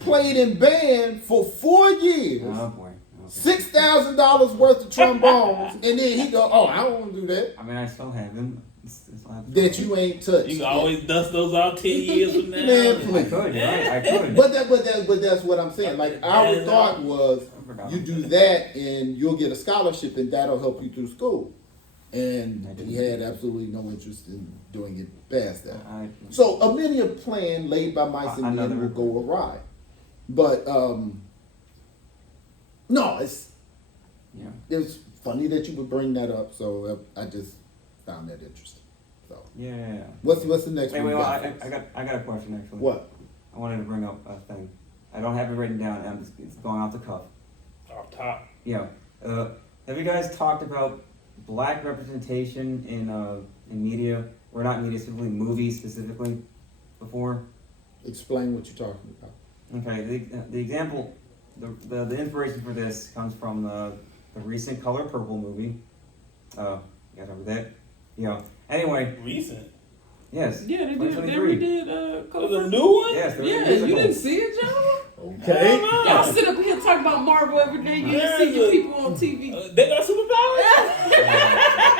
played in band for 4 years, Oh boy. Okay. $6,000 worth of trombones, and then he go, "Oh, I don't want to do that." I mean, I still have them. It's That you ain't touched. You can always dust those out 10 years from now. Man, I please. could, right? I could. But that's what I'm saying. Like our Yeah. thought was, I forgot you about do that. that and you'll get a scholarship, and that'll help you through school. And I didn't. he had absolutely no interest in doing it past that. I, So many a plan laid by mice and men Another will go awry. But no, yeah. it's funny that you would bring that up. So I just found that interesting. So Yeah. what's the next Wait, one? wait, we well, got? I got a question actually. What? I wanted to bring up a thing. I don't have it written down. It's going off the cuff. Off top. Yeah. Have you guys talked about black representation in media, or not media, specifically movies specifically, before? Explain what you're talking about. Okay. The example, the inspiration for this comes from the recent Color Purple movie. You guys remember that? Yeah. Anyway, Recent. yes. Yeah, they did. They 2023. redid There's Color a new one? Yes. there was a Yeah, musical. you didn't see it, Joe? Okay. Y'all sit up here talking about Marvel every day. You didn't see your people on TV. They got superpowers?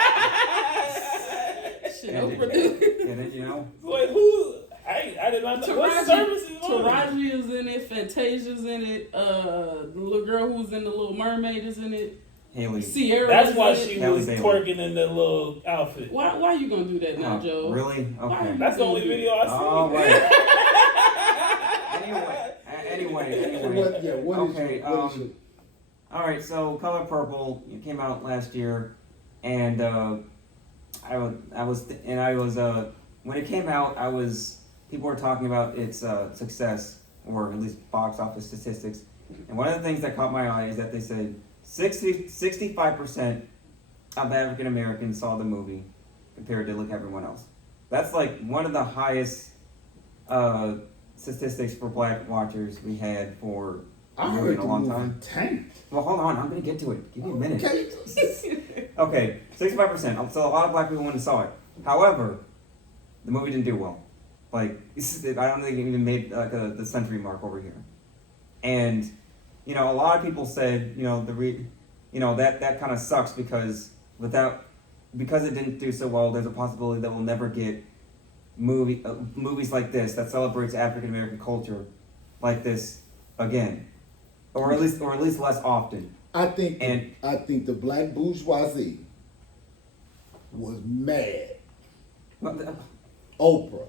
Shit, Yeah, Oprah did- did. Yeah, did you know? Wait, who? I did not know. What service is on it? Taraji is in it. Fantasia's in it. The little girl who's in the Little Mermaid is in it. Haley. Sierra. That's is why in she it. Haley was Bailey. twerking in that little outfit. Why you gonna do that now, Oh, Joe? really? Why Okay. you- That's the only video I see. Oh, wait. Anyway. What is Okay, your All right, so Color Purple it came out last year, and I was when it came out, people were talking about its success, or at least box office statistics, and one of the things that caught my eye is that they said 65% of African Americans saw the movie compared to like everyone else. That's like one of the highest statistics for black watchers we had for a I movie heard in a the long movie time. tanked. Well, hold on, I'm gonna get to it. Give me a minute. Okay. Okay, 65%. So a lot of black people went and saw it. However, the movie didn't do well. Like, I don't think it even made like the century mark over here. And a lot of people said, that kind of sucks because it didn't do so well. There's a possibility that we'll never get movies like this that celebrates African American culture like this again, or at least less often. I think And- the black bourgeoisie was mad. Oprah,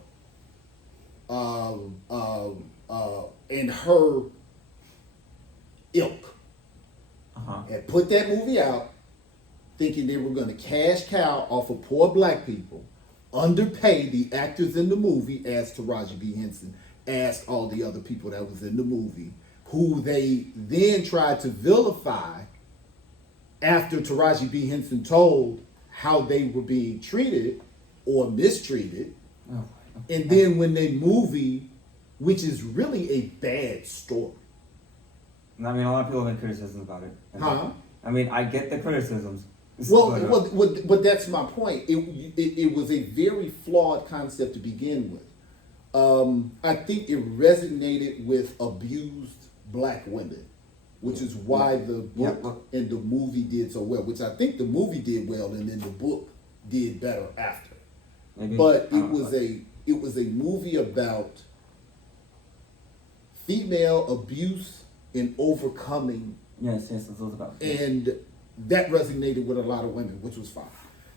and her ilk had put that movie out, thinking they were going to cash cow off of poor black people, underpay the actors in the movie, as Taraji B. Henson asked all the other people that was in the movie, who they then tried to vilify after Taraji B. Henson told how they were being treated or mistreated. Oh, And then when they movie, which is really a bad story. I mean, a lot of people have been criticisms about it. Huh? I mean, I get the criticisms. But that's my point. It was a very flawed concept to begin with. I think it resonated with abused black women, which is why the book and the movie did so well. Which I think the movie did well, and then the book did better after. Maybe, But it was a movie about female abuse and overcoming, yes, it's about. and that resonated with a lot of women, which was fine.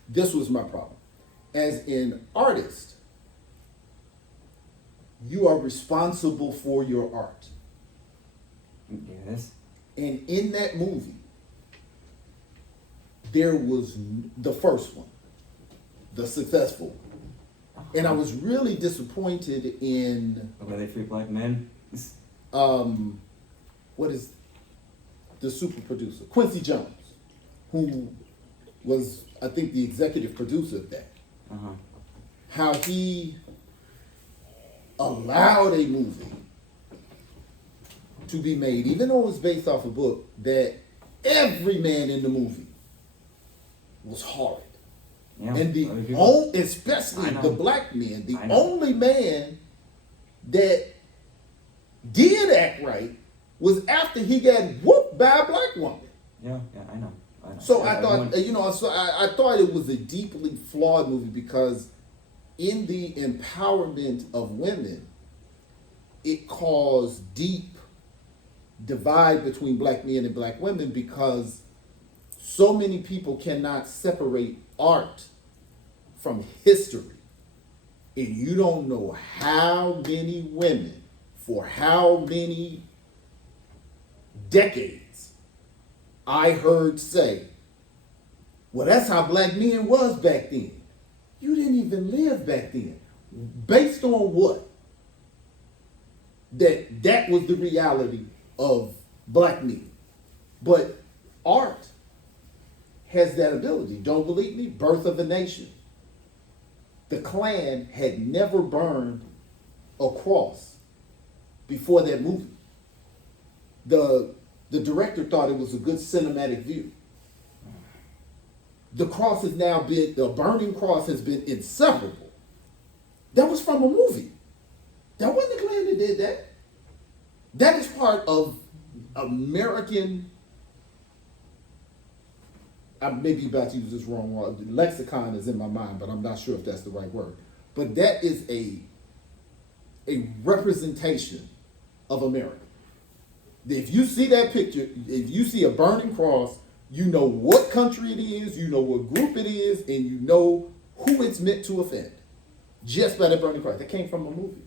This was my problem. As an artist, you are responsible for your art. Yes. And in that movie, there was the first one, the successful one. And I was really disappointed in The way they treat black men. what is the super producer, Quincy Jones, who was, I think, the executive producer of that. Uh-huh. How he allowed a movie to be made, even though it was based off a book, that every man in the movie was horrid. Yeah. And other people- especially I know. the black men, the I know. only man that did act right was after he got whooped by a black woman. Yeah, I know. So I Everyone- thought, I thought it was a deeply flawed movie because in the empowerment of women, it caused deep divide between black men and black women because so many people cannot separate art from history. And you don't know how many women for how many decades I heard say, well, that's how black men was back then. You didn't even live back then. Based on what? That was the reality of black men. But art has that ability. Don't believe me? Birth of a Nation. The Klan had never burned a cross before that movie. The director thought it was a good cinematic view. The burning cross has been inseparable. That was from a movie. That wasn't the Klan that did that. That is part of American, I may be about to use this wrong word. Lexicon is in my mind, but I'm not sure if that's the right word. But that is a representation of America. If you see that picture, if you see a burning cross, you know what country it is, you know what group it is, and you know who it's meant to offend. Just by that burning cross. That came from a movie.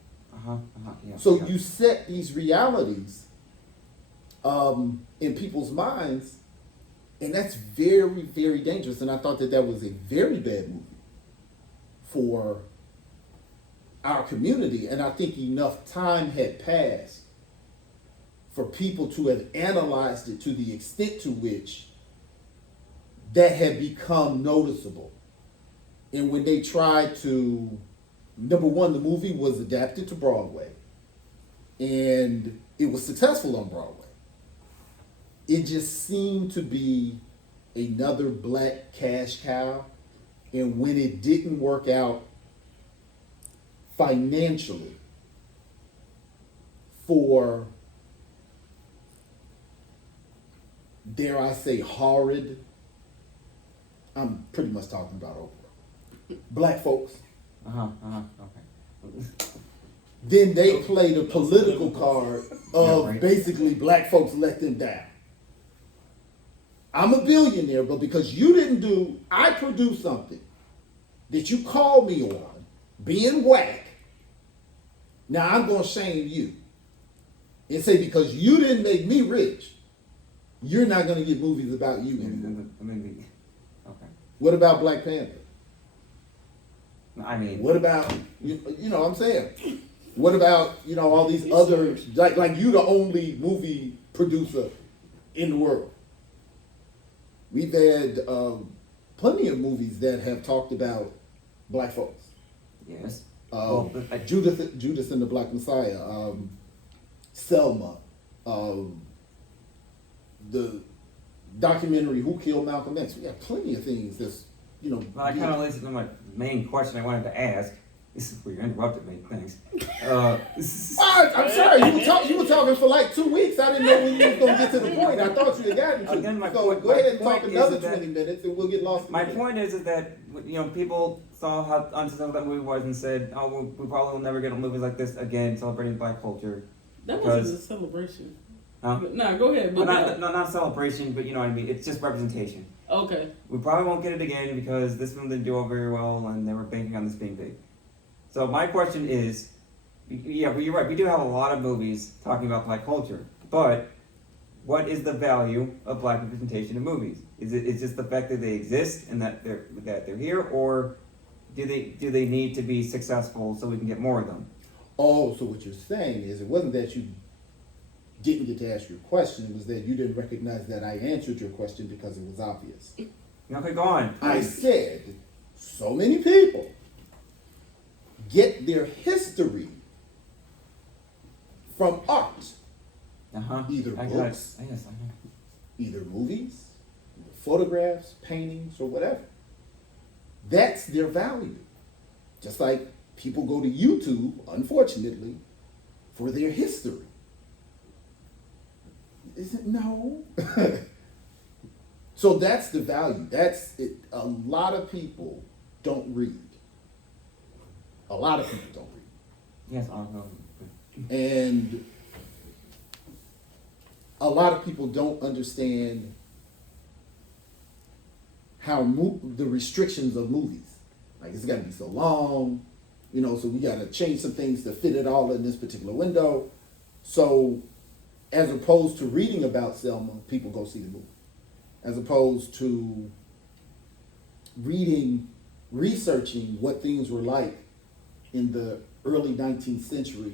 Yeah. So yeah. you set these realities in people's minds, and that's very, very dangerous. And I thought that was a very bad movie for our community. And I think enough time had passed for people to have analyzed it to the extent to which that had become noticeable. And when they tried to, number one, the movie was adapted to Broadway, and it was successful on Broadway. It just seemed to be another black cash cow, and when it didn't work out financially for, dare I say, horrid, I'm pretty much talking about Oprah, black folks, Okay. then they played a political card of Yeah, right. basically black folks let them down. I'm a billionaire, but because you didn't do, I produced something that you called me on, being whack. Now I'm gonna shame you and say because you didn't make me rich, you're not gonna get movies about you anymore. Okay. What about Black Panther? I mean, What about you know what I'm saying? What about, you know, all these other, like you the only movie producer in the world? We've had plenty of movies that have talked about black folks. yes. Judas and the Black Messiah, Selma, the documentary Who Killed Malcolm X. We have plenty of things that's, you know. Well, I kind of leads to my main question I wanted to ask. This is where you interrupted me. Thanks. I'm sorry, you were talking for like 2 weeks. I didn't know when you were going to get to the point. I thought you had gotten to Again, my it. So point- go my ahead and point talk is another that- 20 minutes and we'll get lost. in My it. point is that, you know, people saw how unsuccessful that movie was and said, "Oh, well, we probably will never get movies like this again, celebrating black culture." That Because- wasn't a celebration. Huh? Nah, go ahead. Well, But not celebration, but you know what I mean. It's just representation. okay. We probably won't get it again because this one didn't do very well, and they were banking on this being big. So my question is, yeah, well, you're right. We do have a lot of movies talking about black culture, but what is the value of black representation in movies? Is it just the fact that they exist and that they're here, or do they need to be successful so we can get more of them? Oh, so what you're saying is it wasn't that you didn't get to ask your question, it was that you didn't recognize that I answered your question because it was obvious. Okay, go on. I said so many people get their history from art, either I got it. books, Yes, either movies, photographs, paintings, or whatever. That's their value. Just like people go to YouTube, unfortunately, for their history. Is it? No. So that's the value. That's it. A lot of people don't read. A lot of people don't read. Yes, I'll go. And a lot of people don't understand how the restrictions of movies. Like it's got to be so long, you know, so we got to change some things to fit it all in this particular window. So as opposed to reading about Selma, people go see the movie. As opposed to researching what things were like in the early 19th century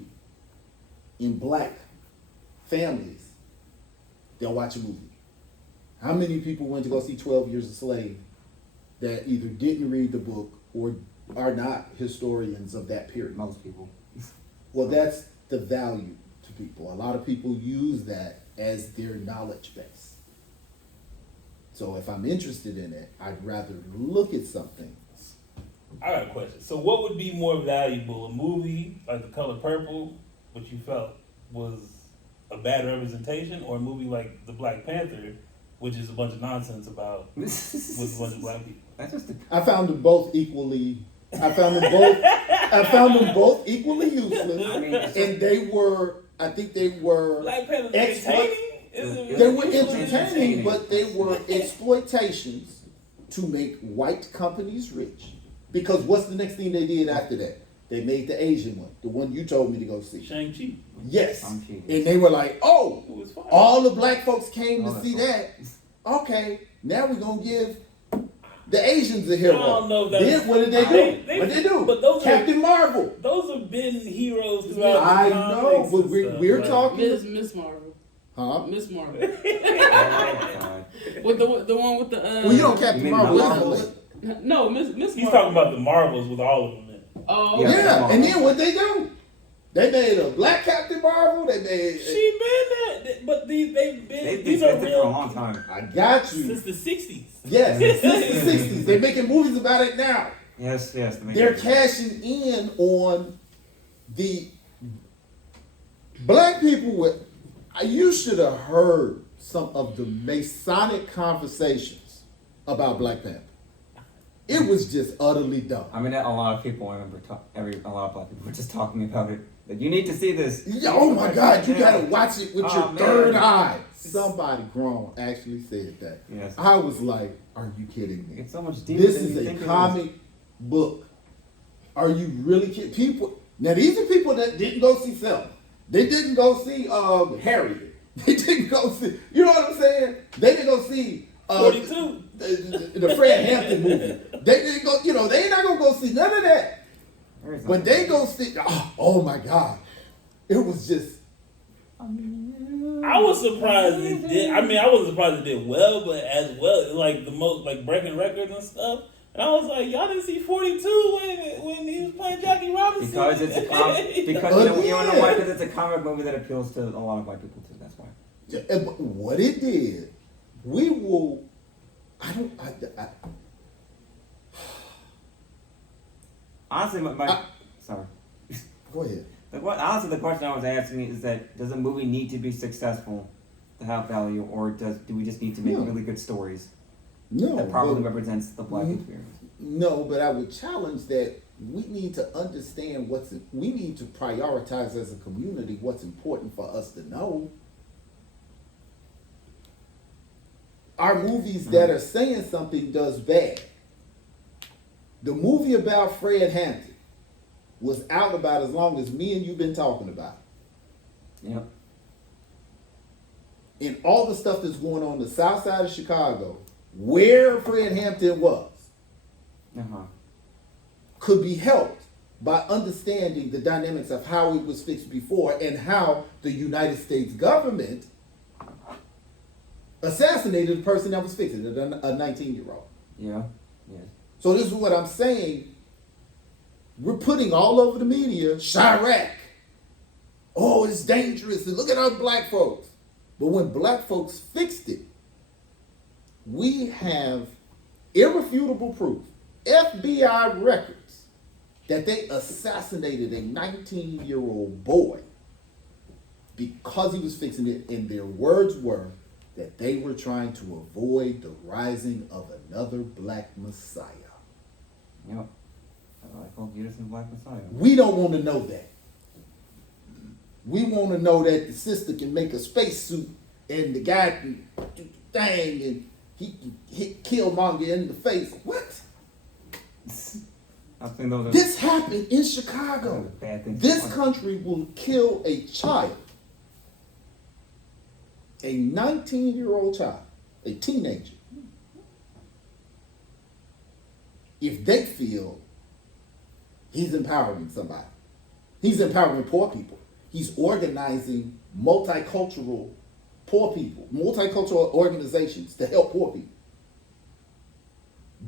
in black families, they'll watch a movie. How many people went to go see 12 Years a Slave that either didn't read the book or are not historians of that period? Most people. Well, that's the value to people. A lot of people use that as their knowledge base. So if I'm interested in it, I'd rather look at something. I got a question. So what would be more valuable, a movie like The Color Purple, which you felt was a bad representation, or a movie like The Black Panther, which is a bunch of nonsense about with a bunch of black people? That's just I found them both equally. I found them both equally useless, I mean, it's and they were. I think they were. Black Panther's Exploit- entertaining? They were It's entertaining, but they were exploitations to make white companies rich. Because what's the next thing they did after that? They made the Asian one, the one you told me to go see. Shang-Chi. Yes, Shang-Chi. and they were like, "Oh, It was fine. all the black folks came Oh, to that's see cool. that. Okay, now we're gonna give the Asians a hero." I don't know if that's- Then what did they do? They- What did they do? but those are- Captain Marvel. Those have been heroes throughout I the know, comics but and we're stuff. we're Like, talking. Miss Marvel. Huh? Miss Marvel. Oh, God. With the one with the Well, you don't Captain You mean Marvel. Marvel? is No, Miss He's Marvel. talking about the Marvels with all of them in it. Oh, Yeah. okay. Yeah, and then what they do? They made a black Captain Marvel. They made. She been that, but they've been They've these been are existed for a real long time. I got you. since the '60s. Yes, since the '60s, they're making movies about it now. Yes, yes. They're cashing in on the black people. You should have heard some of the Masonic conversations about Black Panther. It was just utterly dumb. I mean, a lot of people, I remember, a lot of black people were just talking about it. Like, you need to see this. Oh my God, you Yeah. gotta watch it with Oh, your man. third eye. Somebody grown actually said that. Yes. I was like, are you kidding me? It's so much deeper This than is you a think it is. comic book. Are you really kidding? People, now these are people that didn't go see Selma. They didn't go see Harriet. They didn't go see, you know what I'm saying? They didn't go see 42. the Fred Hampton movie. They didn't go, they not gonna go see none of that. When they go see, oh my God. It was just, I was surprised it did. I mean, I wasn't surprised it did well, but as well, like the most, like breaking records and stuff. And I was like, y'all didn't see 42 when he was playing Jackie Robinson. Because it's a you know why? Because it's a comic movie that appeals to a lot of white people too. That's why. and what it did, we will, Honestly, sorry. go ahead. Honestly, the question I was asking is that does a movie need to be successful to have value, or do we just need to make No. really good stories No, that properly but- represents the black Mhm. experience? No, but I would challenge that we need to understand we need to prioritize as a community what's important for us to know. Our movies that are saying something does bad. The movie about Fred Hampton was out about as long as me and you been talking about. Yep. And all the stuff that's going on the south side of Chicago, where Fred Hampton was, could be helped by understanding the dynamics of how it was fixed before and how the United States government assassinated the person that was fixing it, a 19-year-old. Yeah. Yes. So this is what I'm saying. We're putting all over the media, Chirac. Oh, it's dangerous. And look at our black folks. But when black folks fixed it, we have irrefutable proof, FBI records, that they assassinated a 19-year-old boy because he was fixing it. And their words were that they were trying to avoid the rising of another black messiah. Yep. I call Judas and Black Messiah. We don't want to know that. We want to know that the sister can make a spacesuit and the guy can do the thing and he can hit Killmonger in the face. What? I think those are This happened in Chicago. bad things. This country will kill a child, a 19-year-old child, a teenager, if they feel he's empowering somebody. He's empowering poor people. He's organizing multicultural poor people, multicultural organizations to help poor people.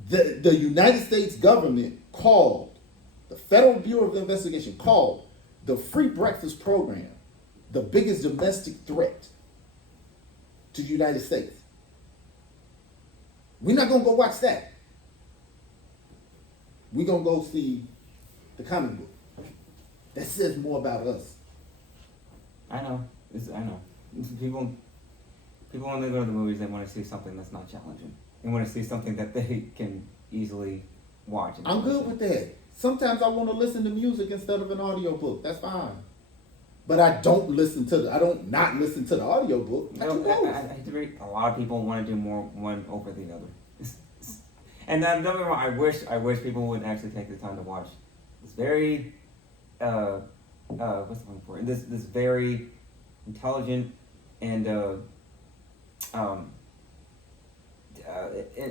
The United States government called, the Federal Bureau of Investigation called the free breakfast program the biggest domestic threat to the United States. We're not going to go watch that. We're going to go see the comic book. That says more about us. I know. I know. People when they go to the movies, they want to see something that's not challenging. They want to see something that they can easily watch. And I'm good with that. Sometimes I want to listen to music instead of an audiobook. That's fine. But I don't not listen to the audiobook. You know, I agree. A lot of people want to do more one over the other. And then, don't get me wrong, I wish people would actually take the time to watch this very what's the word for it? This very intelligent and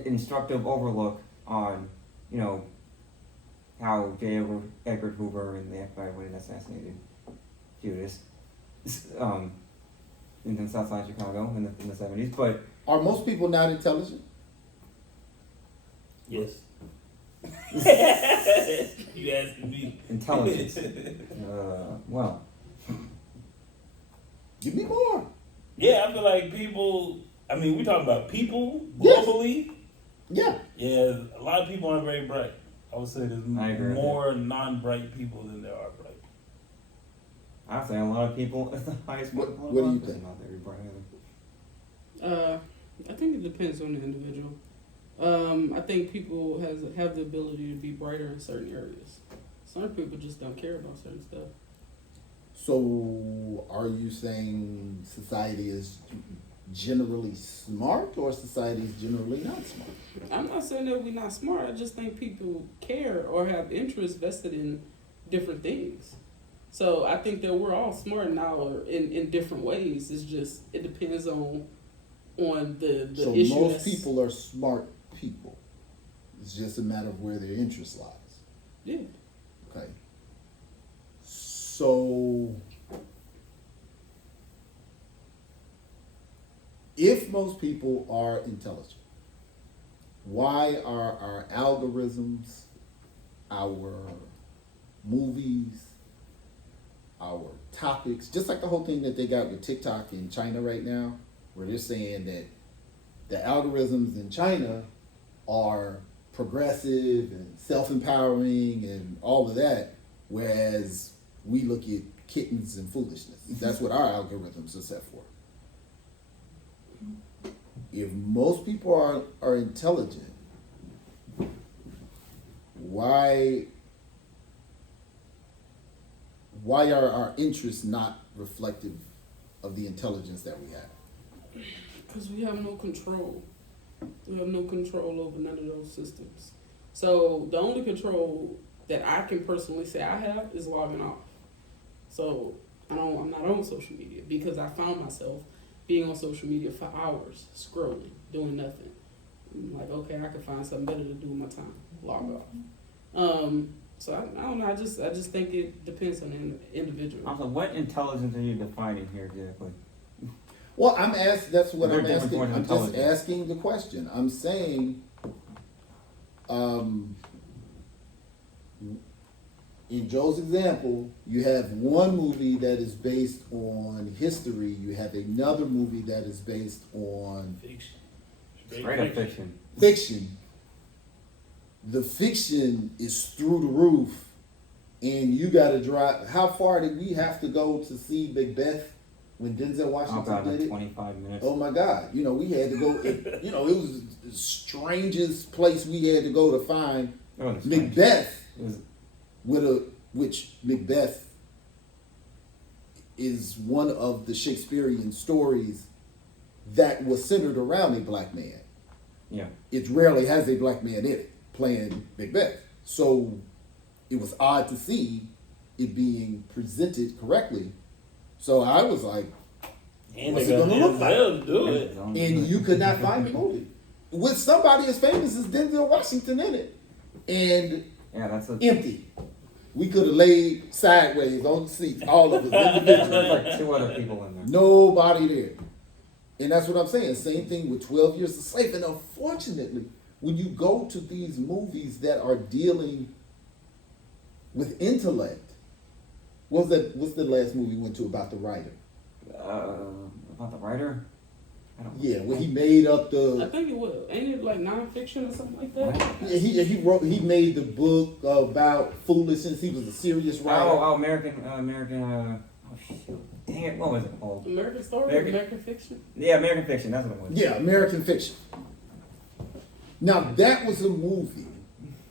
instructive overlook on, you know, how J. Edgar Hoover and the FBI went and assassinated Judas. in Southside Chicago in the 70s. But Are most people not intelligent? Yes. You asking me? intelligence, well, Give me more. Yeah, I feel like people. I mean, we talking about people Yes. globally. Yeah. Yeah, a lot of people aren't very bright. I would say there's I agree with more non-bright people than there are bright. I'd say a lot of people at the highest What- level what do you are think? not very bright either. I think it depends on the individual. I think people have the ability to be brighter in certain areas. Some people just don't care about certain stuff. So, are you saying society is generally smart or society is generally not smart? I'm not saying that we're not smart. I just think people care or have interest vested in different things. So I think that we're all smart now or in different ways. It's just it depends on the So issue. most that's- people are smart people. It's just a matter of where their interest lies. Yeah. Okay. So, if most people are intelligent, why are our algorithms, our movies, our topics, just like the whole thing that they got with TikTok in China right now, where they're saying that the algorithms in China are progressive and self-empowering and all of that, whereas we look at kittens and foolishness. That's what our algorithms are set for. If most people are intelligent, why are our interests not reflective of the intelligence that we have? Because we have no control. We have no control over none of those systems. So the only control that I can personally say I have is logging off. So I'm not on social media because I found myself being on social media for hours, scrolling, doing nothing. I'm like, okay, I could find something better to do with my time. Log off. So I don't know. I just think it depends on the individual. Also, what intelligence are you defining here exactly? Well, that's what There are I'm different asking. forms of I'm just intelligence. asking the question. I'm saying, in Joe's example, you have one movie that is based on history. You have another movie that is based on Fiction. Straight up fiction. fiction. The fiction is through the roof, and you got to drive. How far did we have to go to see Macbeth when Denzel Oh Washington god, did like it? 25 minutes. Oh my God! You know, we had to go. It was the strangest place we had to go to find It wasn't strange. Macbeth, It was, which Macbeth is one of the Shakespearean stories that was centered around a black man. yeah. It rarely has a black man in it playing Macbeth. So it was odd to see it being presented correctly. So I was like, And What's they it got gonna look like? Denzel to do it. and you could not find the movie with somebody as famous as Denzel Washington in it, and Yeah, that's a. empty. We could have laid sideways on the seats, all of us individually. There's like 2 other people in there. Nobody there. And that's what I'm saying. Same thing with 12 Years a Slave. And unfortunately, when you go to these movies that are dealing with intellect, what's the last movie we went to about the writer? About the writer? I don't Yeah, when he made up I the think it will. Ain't it like nonfiction or something like that? yeah, he made the book about foolishness. He was a serious writer. American, oh shoot. Dang it, what was it called? American Story, American- American Fiction. Yeah, American Fiction, that's what it was. Yeah, American Fiction. Now that was a movie.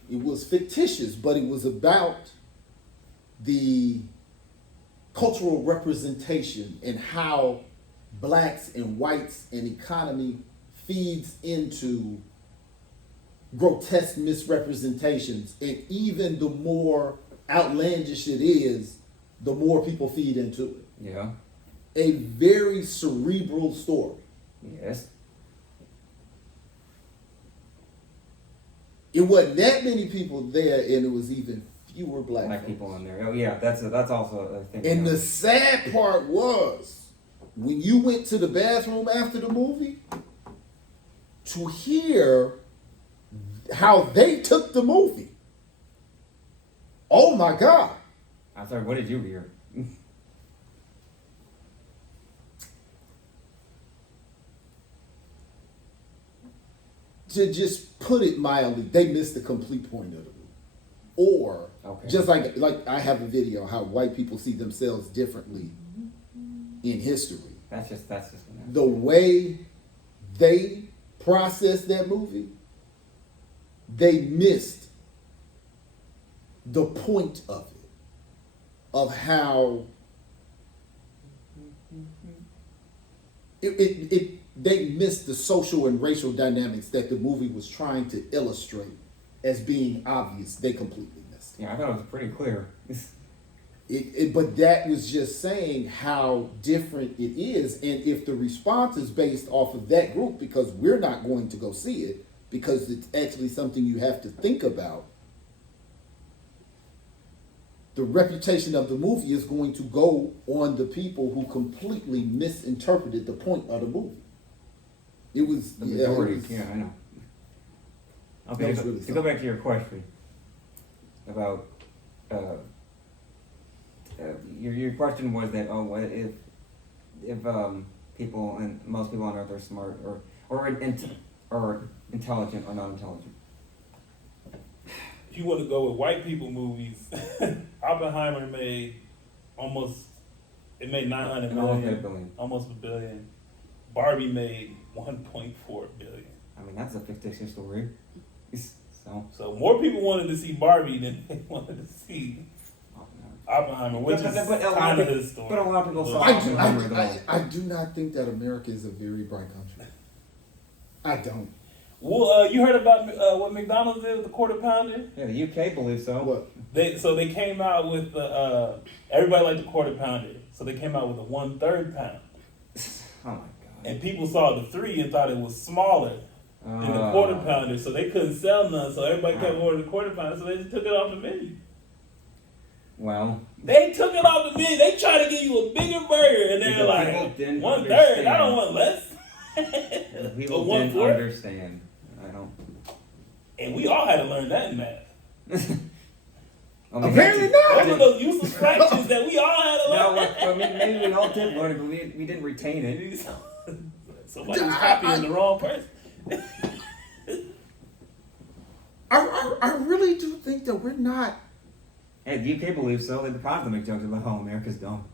It was fictitious, but it was about the cultural representation and how blacks and whites and economy feeds into grotesque misrepresentations. And even the more outlandish it is, the more people feed into it. Yeah. A very cerebral story. Yes. It wasn't that many people there, and it was even fewer black Black folks. people in there. Oh yeah, that's also a thing. And yeah. the sad part was when you went to the bathroom after the movie, to hear how they took the movie. Oh my God. I'm sorry, what did you hear? To just put it mildly, they missed the complete point of the movie. Or Okay. just like I have a video how white people see themselves differently in history. That's just The way they processed that movie, they missed the point of it, of how they missed the social and racial dynamics that the movie was trying to illustrate as being obvious. They completely missed it. Yeah, I thought it was pretty clear. But that was just saying how different it is, and if the response is based off of that group, because we're not going to go see it, because it's actually something you have to think about, the reputation of the movie is going to go on the people who completely misinterpreted the point of the movie. It was The majority, it was- yeah, I know. That Okay, was to really go back to your question about your question was that what if people and most people on Earth are smart or intelligent or not intelligent. If you want to go with white people movies, Oppenheimer made it made 900 And almost made million, $1 billion. almost $1 billion. Barbie made 1.4 billion. I mean, that's a fictitious story. So more people wanted to see Barbie than they wanted to see Oppenheimer, which is But a lot kind of of people- his story. but a lot of people saw I do, Oppenheimer, though. I do not think that America is a very bright country. I don't. Well, you heard about what McDonald's did with the quarter pounder? Yeah, the UK believes so. What? They came out with the everybody liked the quarter pounder, so they came out with a 1/3 pound, Oh my god. and people saw the 3 and thought it was smaller than the quarter pounder, so they couldn't sell none. So everybody kept ordering the quarter pounder, so they just took it off the menu. Well, They took it off the menu. They try to give you a bigger burger, and they're Because like people didn't 1/3. I understand. don't want less. people But didn't 1/4? understand. I don't. And we all had to learn that in math. I mean, Apparently Those not. are those useless fractions that we all had to No, learn. I mean, maybe we all did learn it, but we didn't retain it. Somebody was copying the wrong person. I really do think that we're not. Hey, the UK believes so. They constantly make jokes about how America's dumb.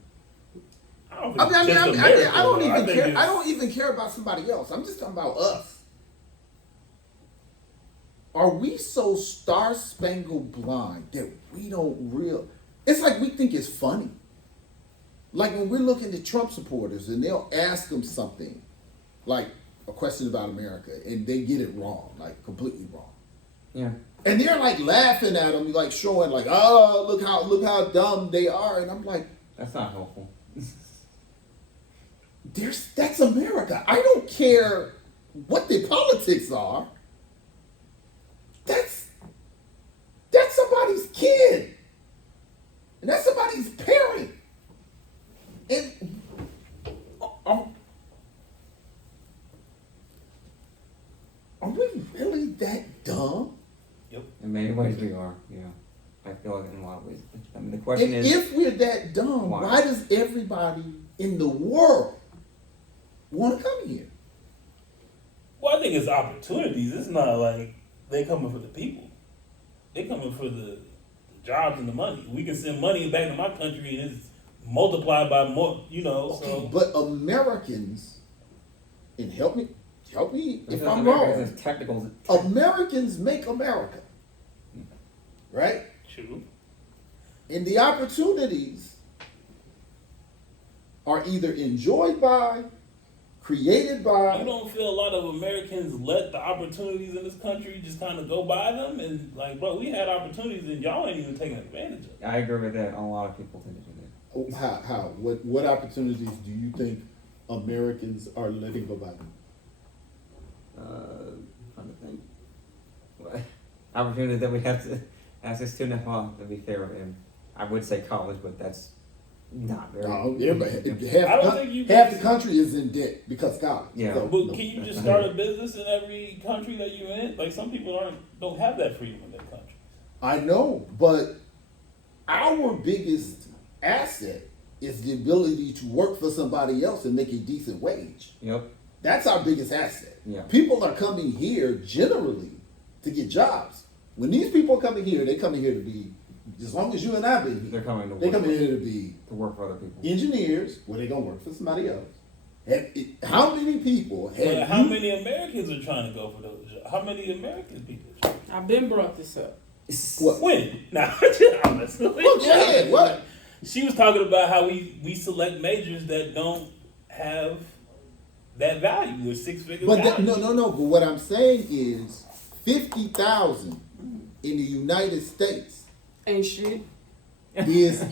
I don't I think mean, it's just I America, don't though. even think care. it's- I don't even care about somebody else. I'm just talking about us. Are we so star-spangled blind that we don't it's like we think it's funny. Like when we're looking at Trump supporters and they'll ask them something, like a question about America, and they get it wrong, like completely wrong. Yeah. And they're like laughing at them, like showing like, oh, look how dumb they are. And I'm like, That's not helpful. that's America. I don't care what the politics are. That's somebody's kid. And that's somebody's parent. And are we really that dumb? In many ways, we are. Yeah. I feel like in a lot of ways. I mean, the question And is. if we're that dumb, why? why does everybody in the world want to come here? Well, I think it's opportunities. It's not like they coming for the people. They coming for the jobs and the money. We can send money back to my country and it's multiplied by more, Okay, so. but Americans, and help me if I'm America has wrong. technical. Americans make America, right? True. And the opportunities are either enjoyed by, created by. You don't feel a lot of Americans let the opportunities in this country just kind of go by them? And like, bro, we had opportunities and y'all ain't even taking advantage of it. I agree with that. A lot of people tend to do that. How? What opportunities do you think Americans are letting go by? Trying to think. What opportunities that we have to access to now? To be fair, and I would say college, but that's Not very. No, everybody, I don't think you half can- the country is in debt because of college. Yeah. So, But no. can you just start a business in every country that you're in? Like some people don't have that freedom in their country. I know, but our biggest asset is the ability to work for somebody else and make a decent wage. Yep. That's our biggest asset. Yeah. People are coming here generally to get jobs. When these people are coming here, they coming here to be, as long as you and I been here, They're coming to they work. coming here to be To work for other people. engineers, where they gonna work for somebody else. How many people have But how you- many Americans are trying to go for those jobs? How many American people? Are trying? I've been brought this up. What? When? Nah, I'm messing with Well, you. go ahead, what? She was talking about how we select majors that don't have that value or six-figure But value. no. But what I'm saying is 50,000 in the United States Ain't shit. is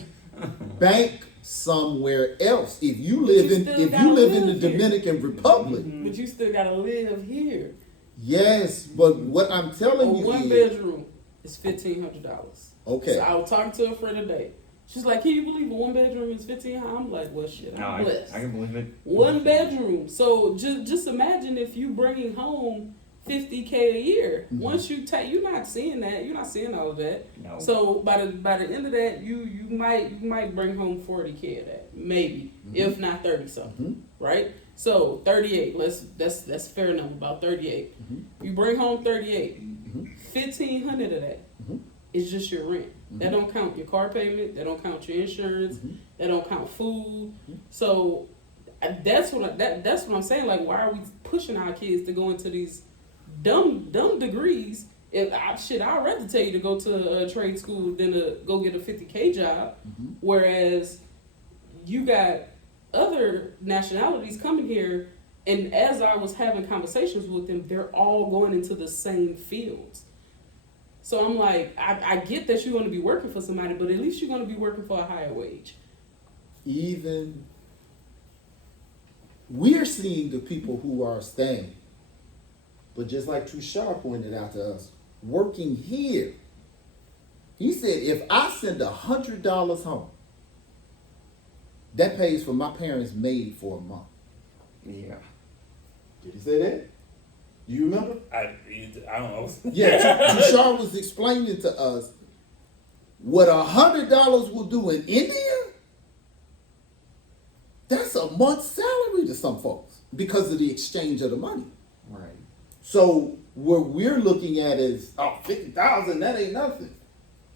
bank somewhere else. If you live you in still if you gotta live in the live here. Dominican Republic, But you still gotta live here. yes. But what I'm A telling you one is bedroom is $1,500. okay. So I was talking to a friend today. She's like, "Can you believe a one bedroom is $1,500?" I'm like, "Well, shit, No, I'm blessed." I can believe it. One bedroom. So just imagine if you bringing home $50K a year. Mhm. Once you take, you're not seeing that. You're not seeing all of that. No. So by the end of that, you might bring home 40K of that, maybe, if not 30 something, Mhm. right? So 38. That's fair enough. About 38. Mhm. You bring home 38. Mhm. 1,500 of that Mhm. is just your rent. That Mhm. don't count your car payment. That don't count your insurance. Mhm. That don't count food. Mhm. So that's what I'm saying. Like, why are we pushing our kids to go into these dumb degrees? If I'd rather tell you to go to a trade school than to go get a 50K job. Mhm. Whereas you got other nationalities coming here, and as I was having conversations with them, they're all going into the same fields. So I'm like, I get that you're going to be working for somebody, but at least you're going to be working for a higher wage. Even we're seeing the people who are staying, but just like Tushar pointed out to us, working here. He said, if I send $100 home, that pays for my parents' maid for a month. Yeah. Did he say that? Do you remember? I don't know. Yeah, Tushar was explaining to us what $100 will do in India. That's a month's salary to some folks because of the exchange of the money. Right. So what we're looking at is 50,000. That ain't nothing.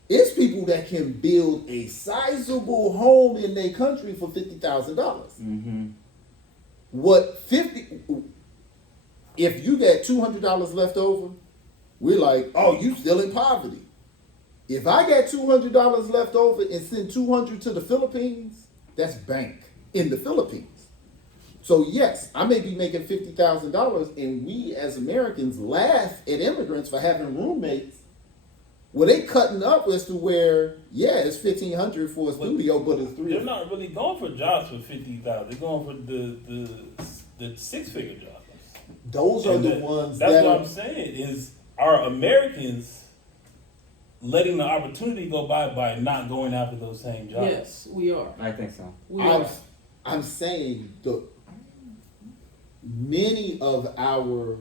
It's people that can build a sizable home in their country for $50,000. Mm-hmm. If you got $200 left over, we're like, oh, you still in poverty. If I got $200 left over and send $200 to the Philippines, that's bank in the Philippines. So yes, I may be making $50,000, and we as Americans laugh at immigrants for having roommates. Well, they cutting up as to where, yeah, it's $1,500 for a studio, but it's They're not really going for jobs for 50,000. They're going for the six-figure jobs. Those are And the that- ones That's that what are, I'm saying is are Americans letting the opportunity go by not going after those same jobs. Yes, we are. I think so. We are. I'm saying many of our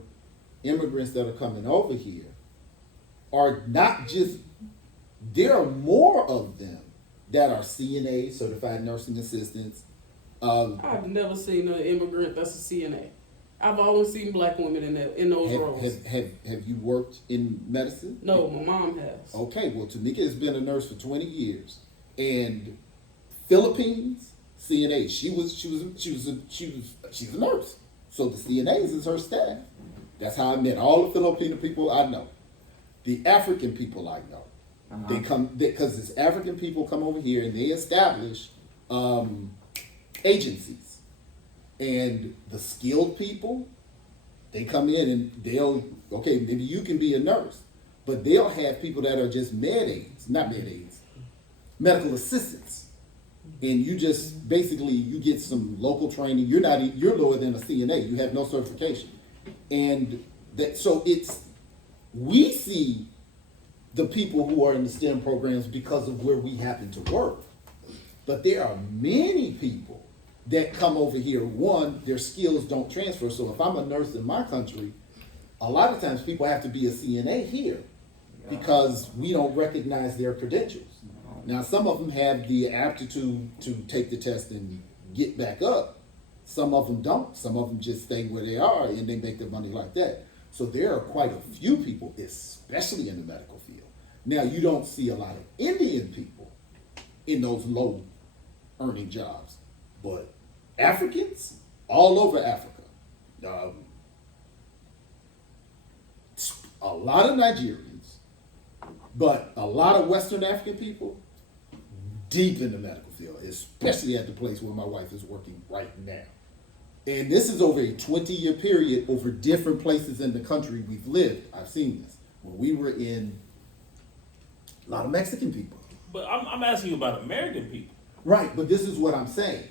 immigrants that are coming over here are not just, there are more of them that are CNA, certified nursing assistants. I've never seen an immigrant that's a CNA. I've always seen black women in those roles. Have you worked in medicine? No, my mom has. Okay, well, Tamika has been a nurse for 20 years, and Philippines CNA. She's a nurse. So the CNAs is her staff. That's how I met all the Filipino people I know. The African people I know. They come because it's African people come over here and they establish agencies. And the skilled people, they come in and maybe you can be a nurse, but they'll have people that are just medical assistants. And you just basically you get some local training. You're lower than a CNA. You have no certification. And we see the people who are in the STEM programs because of where we happen to work. But there are many people that come over here. One, their skills don't transfer. So if I'm a nurse in my country, a lot of times people have to be a CNA here because we don't recognize their credentials. Now, some of them have the aptitude to take the test and get back up. Some of them don't. Some of them just stay where they are and they make their money like that. So there are quite a few people, especially in the medical field. Now, you don't see a lot of Indian people in those low earning jobs, but Africans all over Africa. A lot of Nigerians, but a lot of Western African people deep in the medical field, especially at the place where my wife is working right now. And this is over a 20-year period over different places in the country we've lived. I've seen this. When we were in a lot of Mexican people. But I'm asking you about American people. Right, but this is what I'm saying.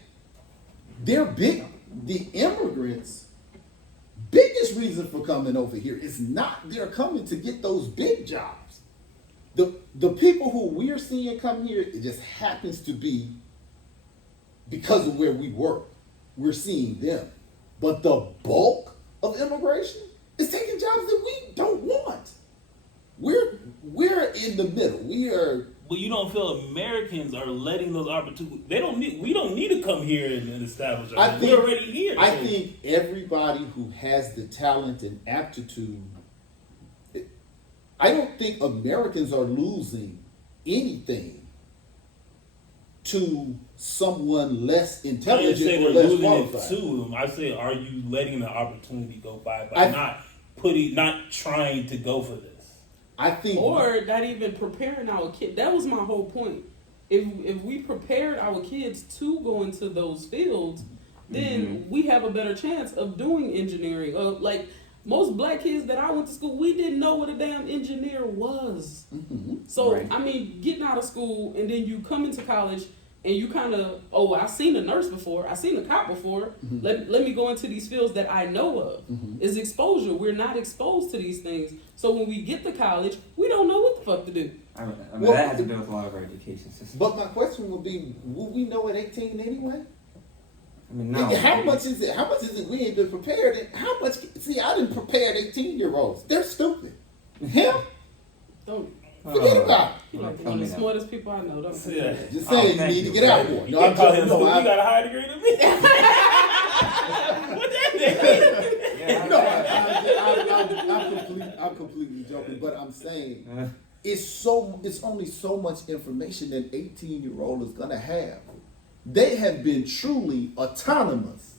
They're big, the immigrants, biggest reason for coming over here is not they're coming to get those big jobs. The people who we're seeing come here, it just happens to be because of where we work. We're seeing them. But the bulk of immigration is taking jobs that we don't want. We're in the middle. We are. But you don't feel Americans are letting those opportunities. We don't need to come here and establish ourselves. We're already here. I think everybody who has the talent and aptitude. I don't think Americans are losing anything to someone less I didn't intelligent say or they're less losing qualified. it to them. I say, are you letting the opportunity go by not trying to go for this? I think, Or not even preparing our kid. That was my whole point. If we prepared our kids to go into those fields, then we have a better chance of doing engineering. Like most black kids that I went to school, we didn't know what a damn engineer was. So Right. I mean, getting out of school and then you come into college and you kind of, I seen a nurse before, I seen a cop before. Let me go into these fields that I know of. Is exposure. We're not exposed to these things. So when we get to college, we don't know what the fuck to do. I mean, Well, that has to do with a lot of our education system. but my question would be, will we know at 18 anyway? I mean, no. How much is it? How much is it we ain't been prepared? And how much? See, I didn't prepare 18-year-olds. They're stupid. Him? Don't. Forget about it. You're like one of the smartest people I know. Don't. Yeah. Just saying, you thank need to you. get out more. You No, can't I'm call him joking. stupid. No, You got a higher degree than me. What that mean? Yeah, I'm completely joking, but I'm saying it's only so much information that 18-year-old is gonna have. They have been truly autonomous.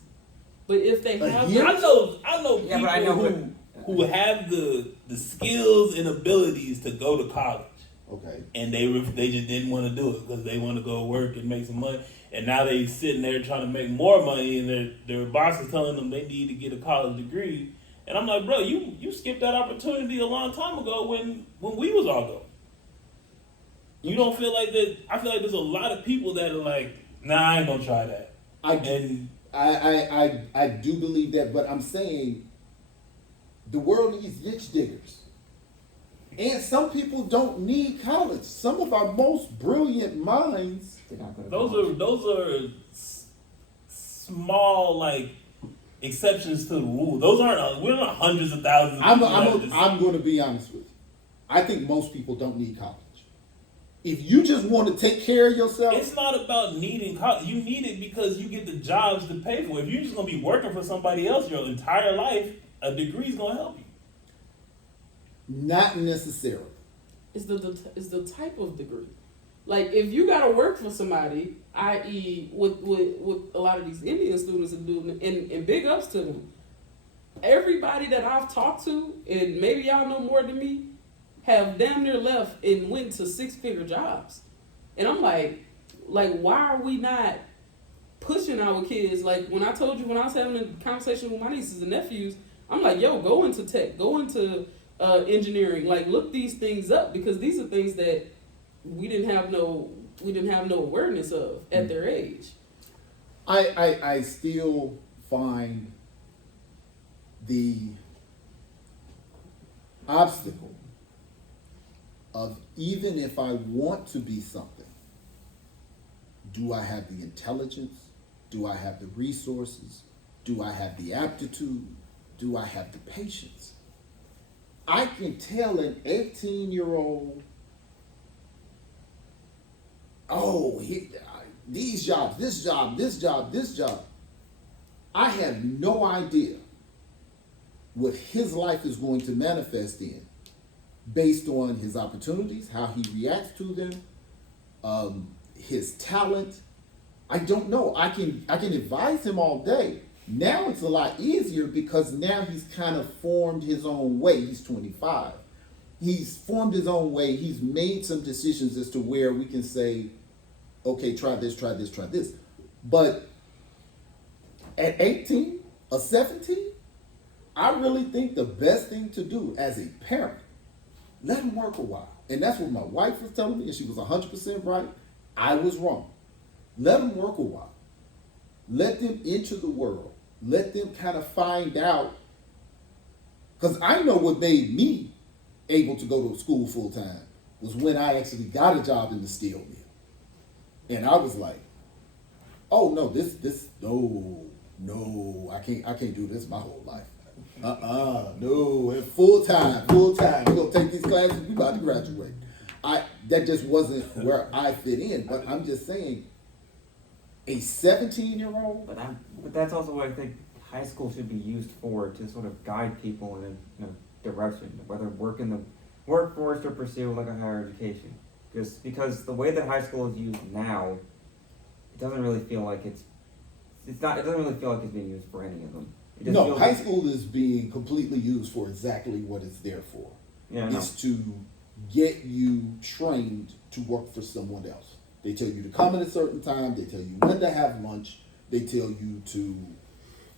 But if they A have, year? I know Yeah, people but I know who have the skills and abilities to go to college, Okay. and they just didn't want to do it because they want to go work and make some money, and now they sitting there trying to make more money, and their boss is telling them they need to get a college degree, and I'm like, bro, you skipped that opportunity a long time ago when we was all going. You don't feel like that? I feel like there's a lot of people that are like, nah, I ain't gonna try that. I do believe that, but I'm saying the world needs ditch diggers. And some people don't need college. Some of our most brilliant minds. Did not go to college. Those are small like exceptions to the rule. Those aren't. We're not hundreds of thousands. Of people I'm going to be honest with you. I think most people don't need college. If you just want to take care of yourself, It's not about needing college. You need it because you get the jobs to pay for it. If you're just gonna be working for somebody else your entire life, a degree's gonna help you. not necessarily. is the type of degree. Like if you gotta work for somebody, i.e., with a lot of these Indian students are doing, and big ups to them. Everybody that I've talked to, and maybe y'all know more than me, have damn near left and went to 6-figure jobs. And I'm like, why are we not pushing our kids? Like when I told you when I was having a conversation with my nieces and nephews, I'm like, yo, go into tech, go into engineering, like look these things up because these are things that we didn't have no awareness of at their age. I still find the obstacle of even if I want to be something, Do I have the intelligence? Do I have the resources? Do I have the aptitude? Do I have the patience? I can tell an 18-year-old, oh, these jobs, this job, this job, this job. I have no idea what his life is going to manifest in based on his opportunities, how he reacts to them, his talent. I don't know. I can advise him all day. Now it's a lot easier because now he's kind of formed his own way. He's 25. He's formed his own way. He's made some decisions as to where we can say, okay, try this, try this, try this. But at 18 or 17, I really think the best thing to do as a parent, let him work a while. And that's what my wife was telling me, and she was 100% right. I was wrong. Let them work a while. Let them enter the world. Let them kind of find out. Because I know what made me able to go to school full time was when I actually got a job in the steel mill. And I was like, oh no, no, I can't do this my whole life. No, and full time. We're gonna take these classes, we about to graduate. That just wasn't where I fit in. But I'm just saying, a 17-year-old. But that's also what I think high school should be used for, to sort of guide people in a direction, whether work in the workforce or pursue like a higher education. Because the way that high school is used now, it doesn't really feel like it doesn't really feel like it's being used for any of them. No, high school is being completely used for exactly what it's there for. Yeah, it's to get you trained to work for someone else. They tell you to come at a certain time. They tell you when to have lunch. They tell you to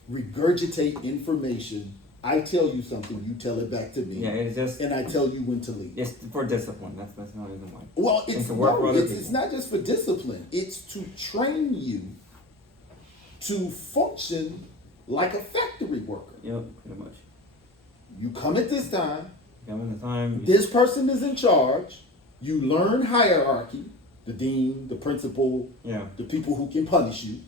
regurgitate information. I tell you something, you tell it back to me. Yeah, it's just, and I tell you when to leave. It's for discipline. That's not even why. Well, it's not just for discipline. It's to train you to function like a factory worker. Yep, pretty much. You come at this time. Come the time. This person is in charge. You learn hierarchy. The dean, the principal, the people who can punish you.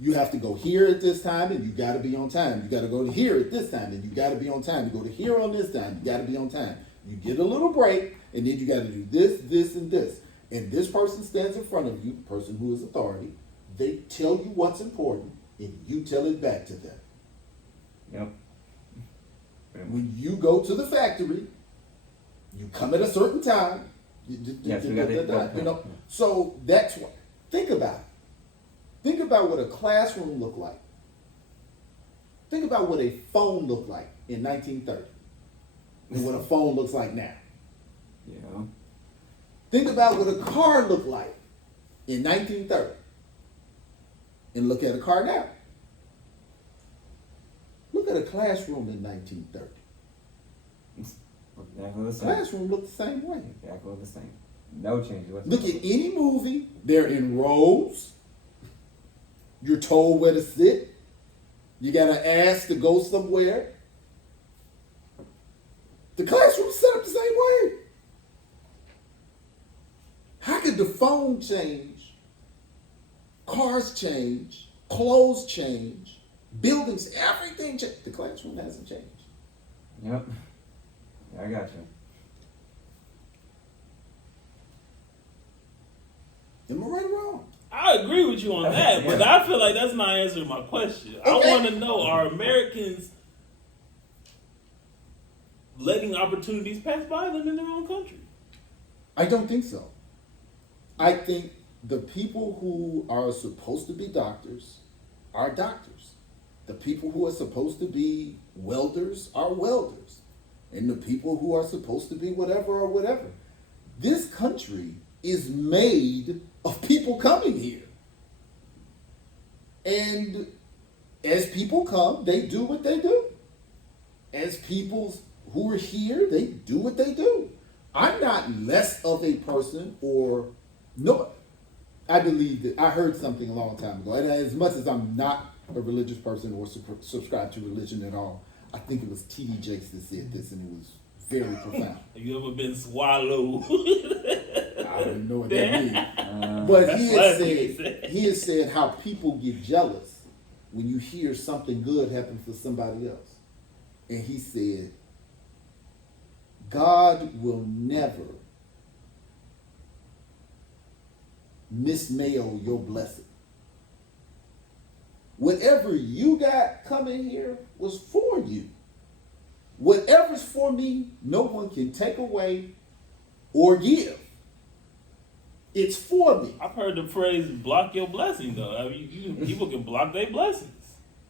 You have to go here at this time, and you got to be on time. You got to go to here at this time, and you got to be on time. You go to here on this time, you got to be on time. You get a little break, and then you got to do this, this, and this. And this person stands in front of you, the person who is authority. They tell you what's important, and you tell it back to them. Yep. When you go to the factory, you come at a certain time. Yes, we got it. So that's what. Think about it. Think about what a classroom looked like. Think about what a phone looked like in 1930, and what a phone looks like now. Yeah. Think about what a car looked like in 1930, and look at a car now. Look at a classroom in 1930. Exactly the same. Classroom looked the same way. Exactly the same. No change whatsoever. Look at any movie. They're in rows. You're told where to sit. You gotta ask to go somewhere. The classroom's set up the same way. How could the phone change? Cars change. Clothes change. Buildings, everything change. The classroom hasn't changed. Yep. I got you. Am I right or wrong? I agree with you on that, but I feel like that's not answering my question. Okay. I want to know, are Americans letting opportunities pass by them in their own country? I don't think so. I think the people who are supposed to be doctors are doctors. The people who are supposed to be welders are welders. And the people who are supposed to be whatever are whatever. This country is made of people coming here. And as people come, they do what they do. As people who are here, they do what they do. I'm not less of a person or no. I believe that I heard something a long time ago. And as much as I'm not a religious person or subscribe to religion at all, I think it was T.D. Jakes that said this, and it was very profound. Have you ever been swallowed? I I don't even know what that means. But But he That's has what he said said. he has said how people get jealous when you hear something good happen for somebody else. And he said, God will never mismail your blessing. Whatever you got coming here was for you. Whatever's for me, no one can take away or give. It's for me. I've heard the phrase "block your blessing" though. I mean, people can block their blessings.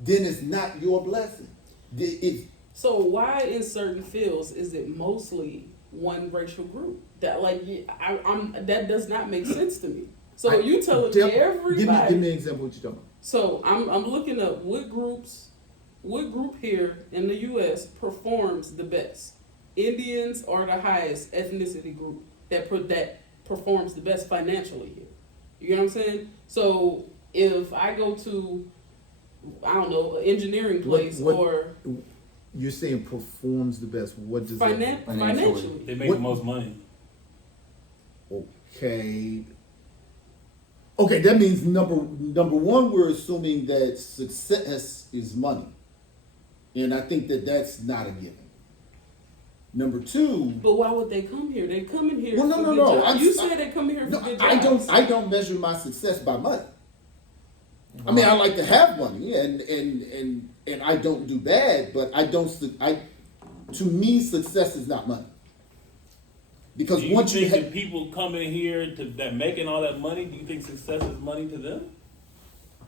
Then it's not your blessing. It's, So why in certain fields is it mostly one racial group? That I'm that does not make sense to me. So you telling me everybody? Give me an example of what you're talking So I'm looking up what group here in the U.S. performs the best. Indians are the highest ethnicity group that performs the best financially here. You know what I'm saying? So if I go to, I don't know, an engineering place What- or about. You're saying performs the best. What does financially. They make What- the most money. Okay. Okay, that means number one, we're assuming that success is money, and I think that that's not a given. Number two, But why would they come here? They come in here. Well, no, for no, good no. jobs. You said they come here for no, good I jobs. don't measure my success by money. I mean, I like to have money, and I don't do bad, but to me, success is not money. Because Do you once you think have, that people coming here that making all that money, do you think success is money to them?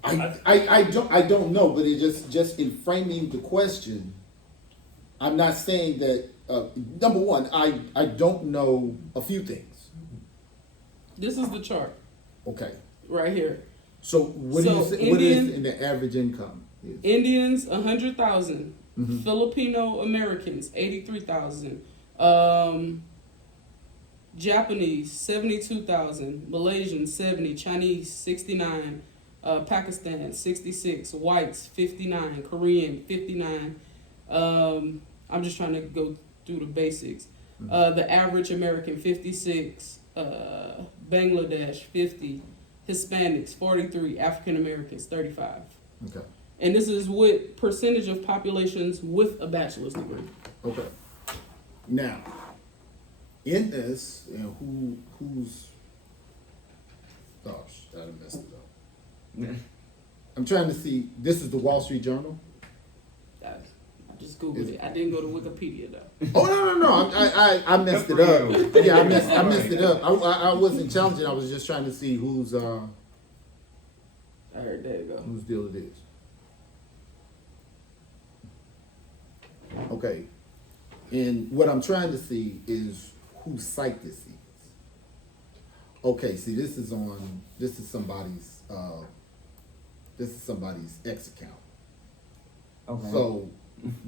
I don't know, but it just in framing the question, I'm not saying that. Number one, I don't know a few things. This is the chart Okay, right here. so what do So you say? What is Indian- in the average income? Is? Indians 100,000, Mm-hmm. Filipino Americans 83,000, Japanese 72,000, Malaysian 70, Chinese 69, Pakistan 66, whites 59, Korean 59. I'm just trying to go through the basics. The average American 56, Bangladesh 50, Hispanics 43, African Americans 35. Okay, And this is what percentage of populations with a bachelor's degree. okay. Now, in this, who's? Gosh, I messed it up. I'm trying to see. This is the Wall Street Journal. I just Googled it. I didn't go to Wikipedia though. Oh no! I messed Good it for up. you. Yeah, I messed it up. I wasn't challenging. I was just trying to see whose I heard there you go. whose deal it is. Okay, and what I'm trying to see is whose site this is. Okay, see, this is somebody's X account. Okay. So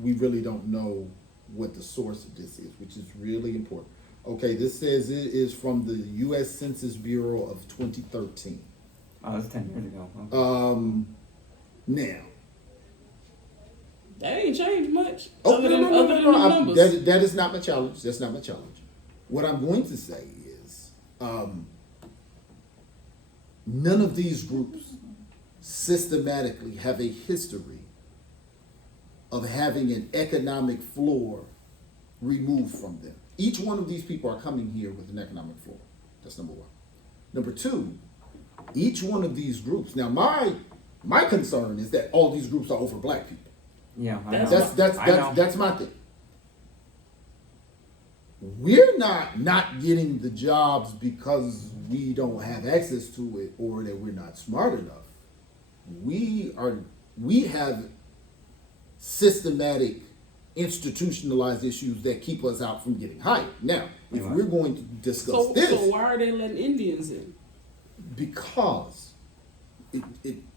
we really don't know what the source of this is, which is really important. Okay, this says it is from the U.S. Census Bureau of 2013. Oh, that's 10 years ago. Okay. Now, That ain't changed much. oh, other no, than, no, no, other no, than no, the I- numbers. that is not my challenge. That's not my challenge. What I'm going to say is, none of these groups systematically have a history of having an economic floor removed from them. Each one of these people are coming here with an economic floor. That's number one. Number two, each one of these groups. Now, my concern is that all these groups are over black people. Yeah, I That's- know. I know. That's my thing. We're not getting the jobs because we don't have access to it or that we're not smart enough. We have systematic institutionalized issues that keep us out from getting hired. Now, if Right. we're going to discuss So this, why are they letting Indians in? because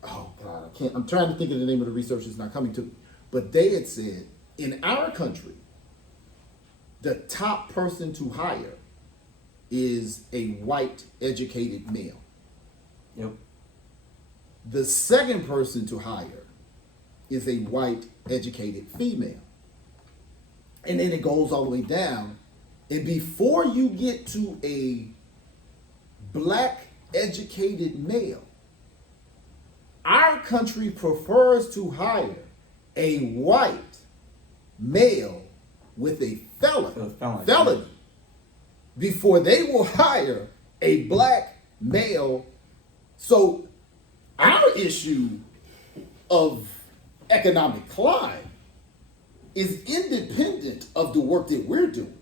oh God, I can't, I'm trying to think of the name of the research, it's not coming to me. But they had said, in our country, the top person to hire is a white educated male. Yep. The second person to hire is a white educated female. And then it goes all the way down. And before you get to a black educated male. Our country prefers to hire a white male with a felony before they will hire a black male. So our issue of economic climb is independent of the work that we're doing.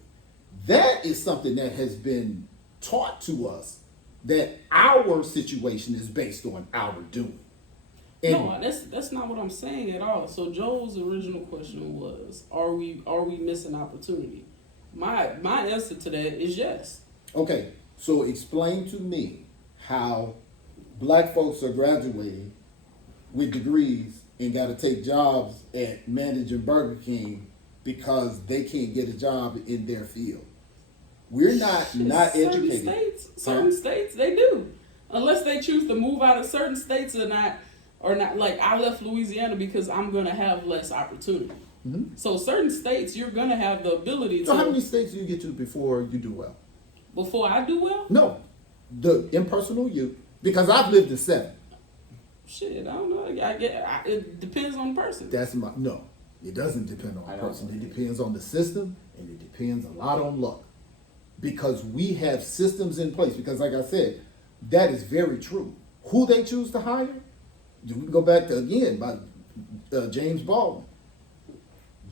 That is something that has been taught to us, that our situation is based on our doing. And No, that's not what I'm saying at all. So Joel's original question was, are we missing opportunity? My answer to that is yes. okay, so explain to me how black folks are graduating with degrees and got to take jobs at managing Burger King because they can't get a job in their field. We're not educated. Certain states they do, unless they choose to move out of certain states or not. Like I left Louisiana because I'm gonna have less opportunity. Mhm. So certain states you're gonna have the ability So to. how many states do you get to before you do well? Before I do well, No, the impersonal you, because I've lived in 7. shit, I don't know. It depends on the person. That's my no. It doesn't depend on I the don't person. It believe it. depends on the system, and it depends a lot on luck. Because we have systems in place. Because like I said, that is very true. Who they choose to hire, we can go back to again by James Baldwin.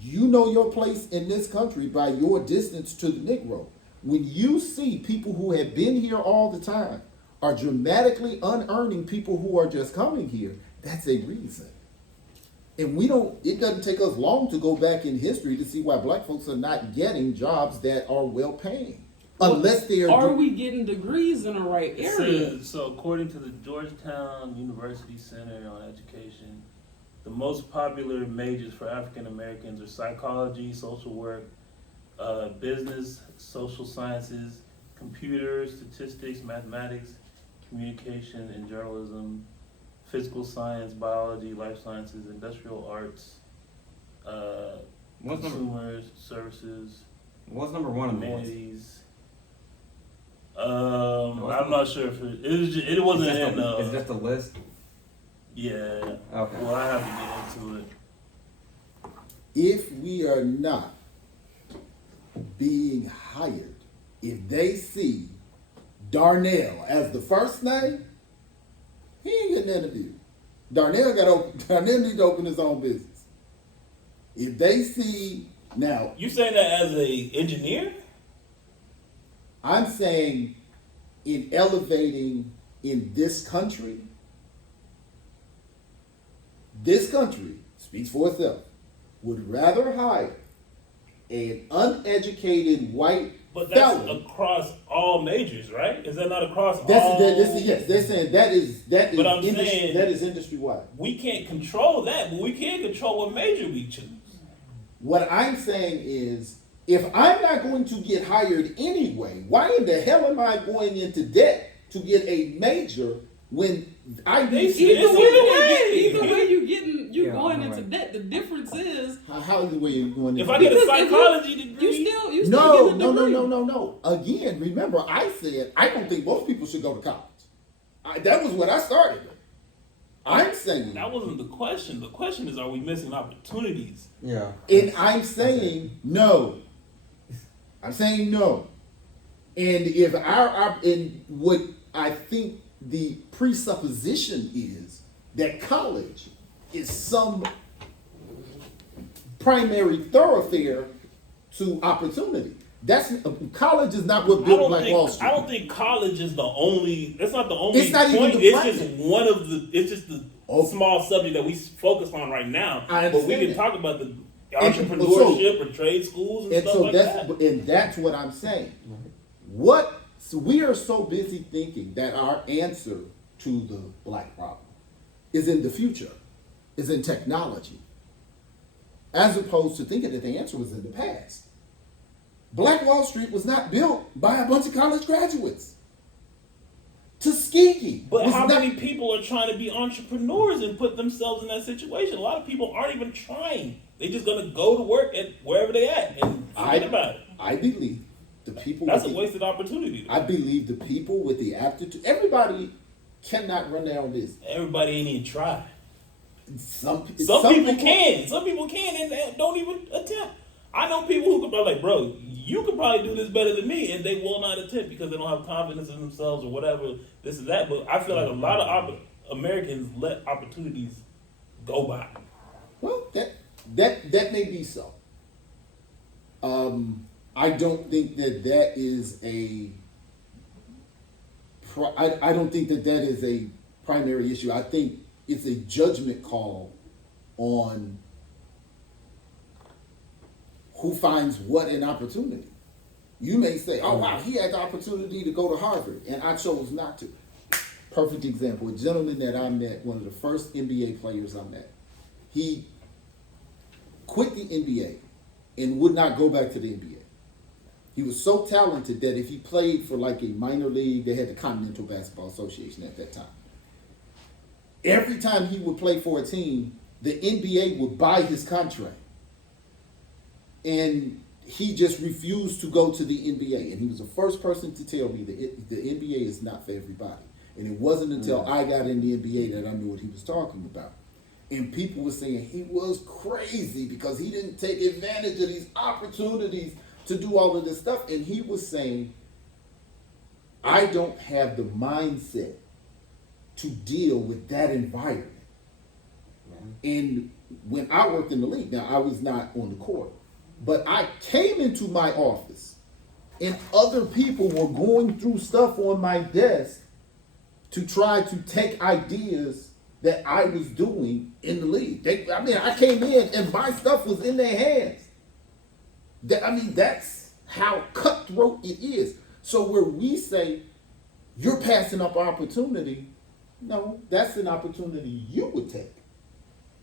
You know your place in this country by your distance to the Negro. When you see people who have been here all the time are dramatically unearning people who are just coming here, that's a reason. And it doesn't take us long to go back in history to see why black folks are not getting jobs that are well paying. Unless they are. Are we getting degrees in the right It area? says, so according to the Georgetown University Center on Education, the most popular majors for African Americans are psychology, social work, business, social sciences, computer, statistics, mathematics, communication and journalism, physical science, biology, life sciences, industrial arts, What's number consumer services, What's number one on the list? humanities. I'm not sure if it wasn't in. It's just a list. Yeah. Okay. Well, I have to get into it. If we are not being hired, if they see Darnell as the first name, he ain't getting an interview. Darnell need to open his own business. If they see now, You saying that as a engineer? I'm saying in elevating in this country speaks for itself, would rather hire an uneducated white But that's felon. across all majors, right? Is that not across all? Yes, they're saying that is But I'm saying- that is industry wide. We can't control that, but we can control what major we choose. What I'm saying is, if I'm not going to get hired anyway, why in the hell am I going into debt to get a major when I need They- Either It's way, you're Yeah, going I'm into right. debt. The difference is how is the way you're going into If I debt? get a Because if you- psychology degree, you still No, get a no, no, degree. no, no, no. Again, remember, I said I don't think most people should go to college. That was what I started with. I'm saying, that wasn't the question. The question is, are we missing opportunities? Yeah. and I'm saying no. I'm saying no. And if and what I think the presupposition is that college is some primary thoroughfare to opportunity. College is not what built Black Wall Street. I don't think college is the only. That's not the only It's not even point. the It's plan. just one of the. It's just the Oh. small subject that we focus on right now. I But we understand can that. talk about the And entrepreneurship or trade schools and, And stuff so like that. that's what I'm saying. So we are so busy thinking that our answer to the black problem is in the future, is in technology, as opposed to thinking that the answer was in the past. Black Wall Street was not built by a bunch of college graduates. Tuskegee. But was how not- many people are trying to be entrepreneurs and put themselves in that situation? A lot of people aren't even trying. They're just gonna go to work at wherever they at and forget about it. I believe the people. That's a with the- wasted opportunity. I believe the people with the aptitude. Everybody cannot run down this. Everybody ain't even try. Some Some people can. Some people can and don't even attempt. I know people who could be like, bro, you could probably do this better than me, and they will not attempt because they don't have confidence in themselves or whatever, this and that. But I feel like a lot of Americans let opportunities go by. Well, that may be so. I don't think that is a. I don't think that is a primary issue. I think it's a judgment call on who finds what an opportunity. You may say, "Oh wow, he had the opportunity to go to Harvard, and I chose not to." Perfect example: a gentleman that I met, one of the first NBA players I met, he quit the NBA and would not go back to the NBA. He was so talented that if he played for like a minor league, they had the Continental Basketball Association at that time. Every time he would play for a team, the NBA would buy his contract. And he just refused to go to the NBA. And he was the first person to tell me that the NBA is not for everybody. And it wasn't until I got in the NBA that I knew what he was talking about. And people were saying he was crazy because he didn't take advantage of these opportunities to do all of this stuff. And he was saying, I don't have the mindset to deal with that environment. And when I worked in the league, now I was not on the court, but I came into my office and other people were going through stuff on my desk to try to take ideas that I was doing in the league. I came in and my stuff was in their hands. That's how cutthroat it is. So where we say, you're passing up opportunity, no, that's an opportunity you would take.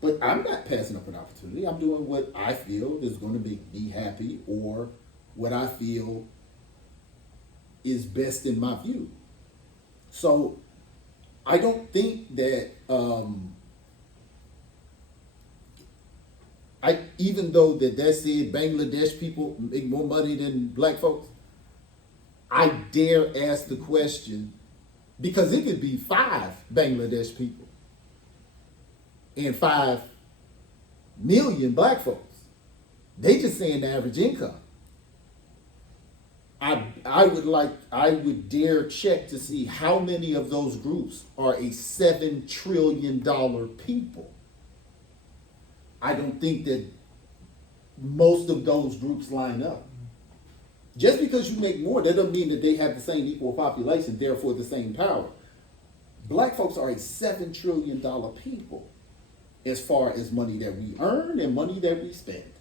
But I'm not passing up an opportunity. I'm doing what I feel is going to make me happy or what I feel is best in my view. So I don't think that even though that said Bangladesh people make more money than black folks, I dare ask the question because it could be 5 Bangladesh people and 5 million black folks. They just saying the average income. I would dare check to see how many of those groups are a $7 trillion people. I don't think that most of those groups line up. Just because you make more, that doesn't mean that they have the same equal population, therefore the same power. Black folks are a $7 trillion people as far as money that we earn and money that we spend.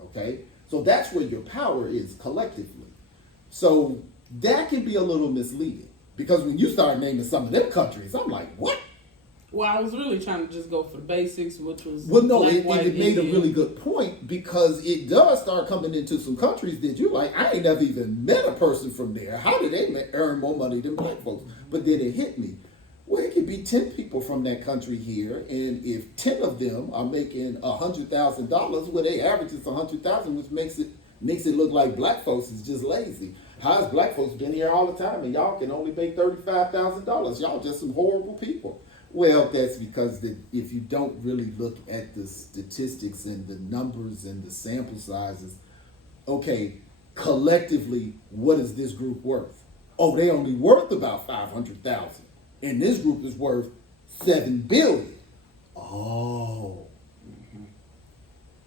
Okay? So that's where your power is collectively. So that can be a little misleading because when you start naming some of them countries, I'm like, what? Well, I was really trying to just go for the basics, which was Well, no, black, it white, made a Indian. really good point because it does start coming into some countries that you like, I ain't never even met a person from there. How do they earn more money than black folks? But then it hit me. Well, it could be 10 people from that country here, and if 10 of them are making $100,000, well, they average is $100,000, which makes it look like black folks is just lazy. How's black folks been here all the time, and y'all can only make $35,000? Y'all just some horrible people. Well, that's because if you don't really look at the statistics and the numbers and the sample sizes, okay, collectively, what is this group worth? Oh, they only worth about 500,000, and this group is worth 7 billion. Oh,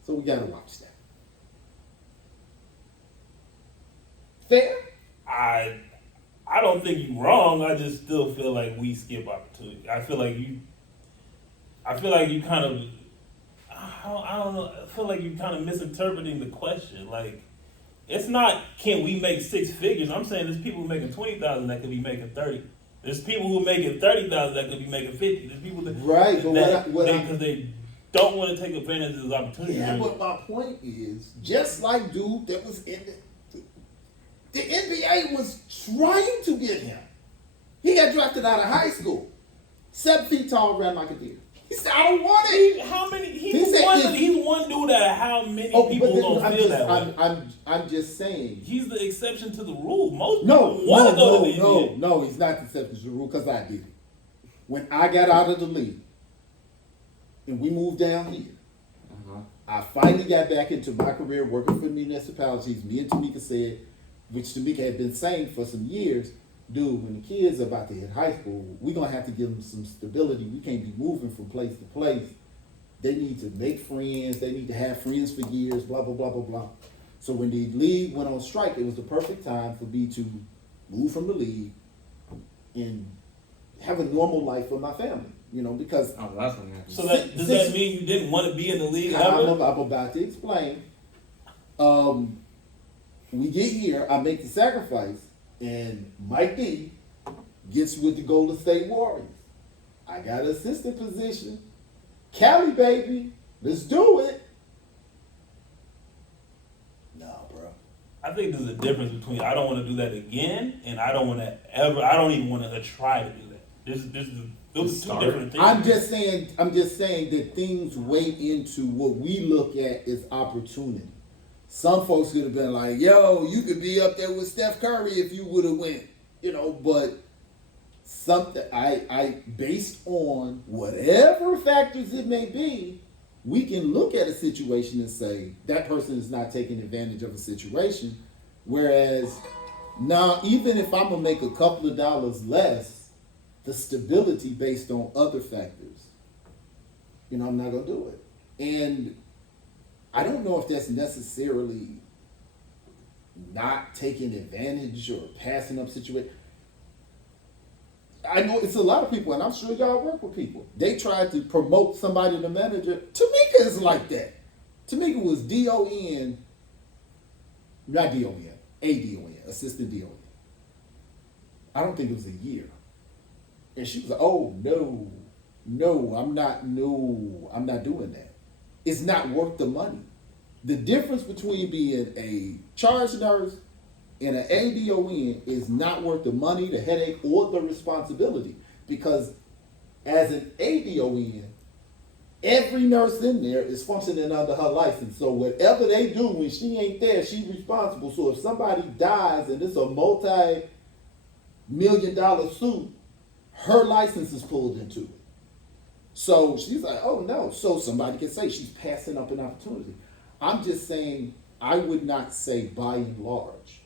so we gotta watch that. Fair? I don't think you're wrong. I just still feel like we skip opportunity. I feel like you kind of, I don't know. I feel like you're kind of misinterpreting the question. Like, it's not, can we make 6 figures? I'm saying there's people making 20,000 that could be making 30. There's people who are making 30,000 that could be making 50. There's people that Right, but because they don't want to take advantage of this opportunity. yeah, but my point is, just like dude that was in the NBA was trying to get him. He got drafted out of high school. 7 feet tall, ran like a deer. He said, I don't want it. How many? He He's said one. if- He's one dude out of how many Oh, people but then gonna feel that way? I'm just saying. He's the exception to the rule. Most No, people want to go to the no, NBA. no, he's not the exception to the rule because I did it. When I got out of the league and we moved down here, Uh-huh. I finally got back into my career working for municipalities. Me and Tamika said, which Tamika had been saying for some years, dude, when the kids are about to hit high school, we're going to have to give them some stability. We can't be moving from place to place. They need to make friends. They need to have friends for years, blah, blah, blah, blah, blah. So when the league went on strike, it was the perfect time for me to move from the league and have a normal life for my family, you know, because Oh, that's what happened. So that does that mean you didn't want to be in the league I'm ever? about to explain. We get here, I make the sacrifice, and Mike D gets with the Golden State Warriors. I got an assistant position. Cali, baby, let's do it. Nah, bro. I think there's a difference between I don't want to do that again and I don't want to ever. I don't even want to try to do that. Those are two different things. I'm just saying that things weigh into what we look at as opportunity. Some folks could have been like, yo, you could be up there with Steph Curry if you would have went, you know, but something I based on whatever factors it may be, we can look at a situation and say that person is not taking advantage of a situation. Whereas now, even if I'm gonna make a couple of dollars less, the stability based on other factors, you know, I'm not gonna do it. And I don't know if that's necessarily not taking advantage or passing up situation. I know it's a lot of people, and I'm sure y'all work with people. They tried to promote somebody to manager. Tamika is like that. Tamika was D-O-N, not D-O-N, A-D-O-N, assistant D-O-N. I don't think it was a year. And she was like, oh, no, I'm not doing that. It's not worth the money. The difference between being a charge nurse and an ADON is not worth the money, the headache, or the responsibility. Because as an ADON, every nurse in there is functioning under her license. So whatever they do when she ain't there, she's responsible. So if somebody dies and it's a multi-million-dollar suit, her license is pulled into it. So she's like, oh no. So somebody can say she's passing up an opportunity. I'm just saying, I would not say by and large,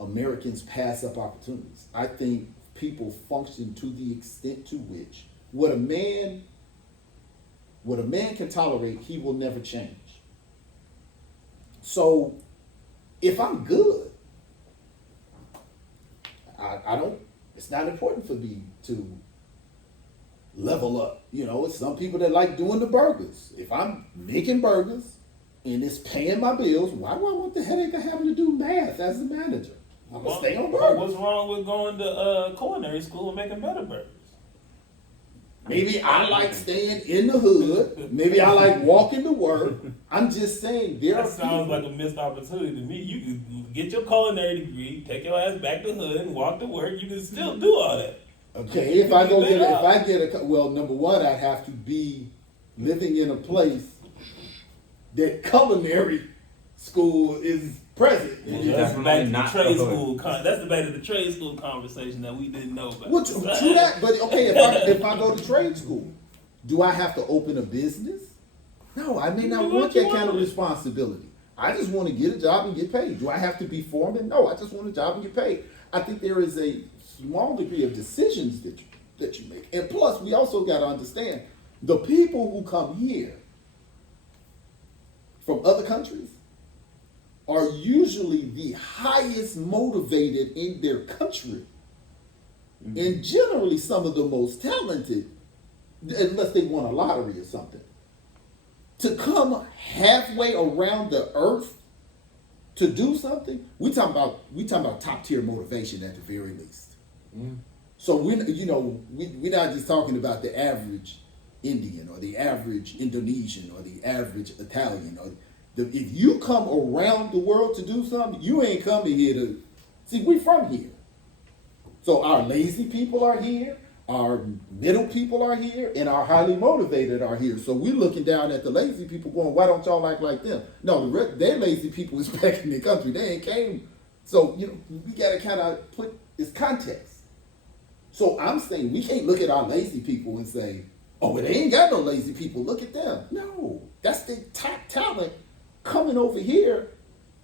Americans pass up opportunities. I think people function to the extent to which what a man can tolerate, he will never change. So if I'm good, I don't, it's not important for me to level up. You know, it's some people that like doing the burgers. If I'm making burgers and it's paying my bills, why do I want the headache of having to do math as a manager? I'm gonna stay on burgers. What's wrong with going to culinary school and making better burgers? Maybe I like staying in the hood. Maybe I like walking to work. I'm just saying there That are sounds people, like a missed opportunity to me. You can get your culinary degree, take your ass back to the hood, and walk to work. You can still do all that. okay, if I get a, well, number one, I'd have to be living in a place that culinary school is present. Well, You that's definitely back to the not trade a hood. school. That's the back to the trade school conversation that we didn't know about. Well, true that, but okay, if I go to trade school, do I have to open a business? No, I may not Do want what you that kind of want. responsibility. I just want to get a job and get paid. Do I have to be foreman? No, I just want a job and get paid. I think there is a small degree of decisions that you make. And plus, we also got to understand, the people who come here from other countries are usually the highest motivated in their country. And generally some of the most talented, unless they won a lottery or something. To come halfway around the earth to do something, we talking about top tier motivation at the very least. So we're not just talking about the average Indian or the average Indonesian or the average Italian. If you come around the world to do something, you ain't coming here to see. We from here, so our lazy people are here. our middle people are here, and our highly motivated are here. So we're looking down at the lazy people going, why don't y'all act like them? No, they're lazy people is back in the country. They ain't came. So, we got to kind of put this context. So I'm saying we can't look at our lazy people and say, oh, but they ain't got no lazy people. Look at them. No, that's the top talent coming over here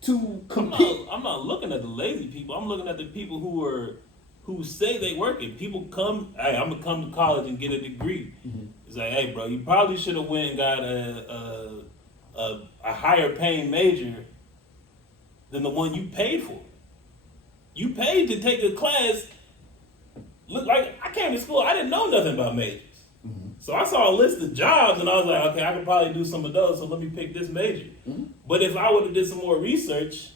to compete. I'm not looking at the lazy people. I'm looking at the people who say they work it. People come, hey, I'm gonna come to college and get a degree. Mm-hmm. It's like, hey, bro, you probably should have went and got a higher paying major than the one you paid for. You paid to take a class. Look, like I came to school, I didn't know nothing about majors. Mm-hmm. So I saw a list of jobs and I was like, okay, I could probably do some of those, so let me pick this major. Mm-hmm. But if I would have did some more research,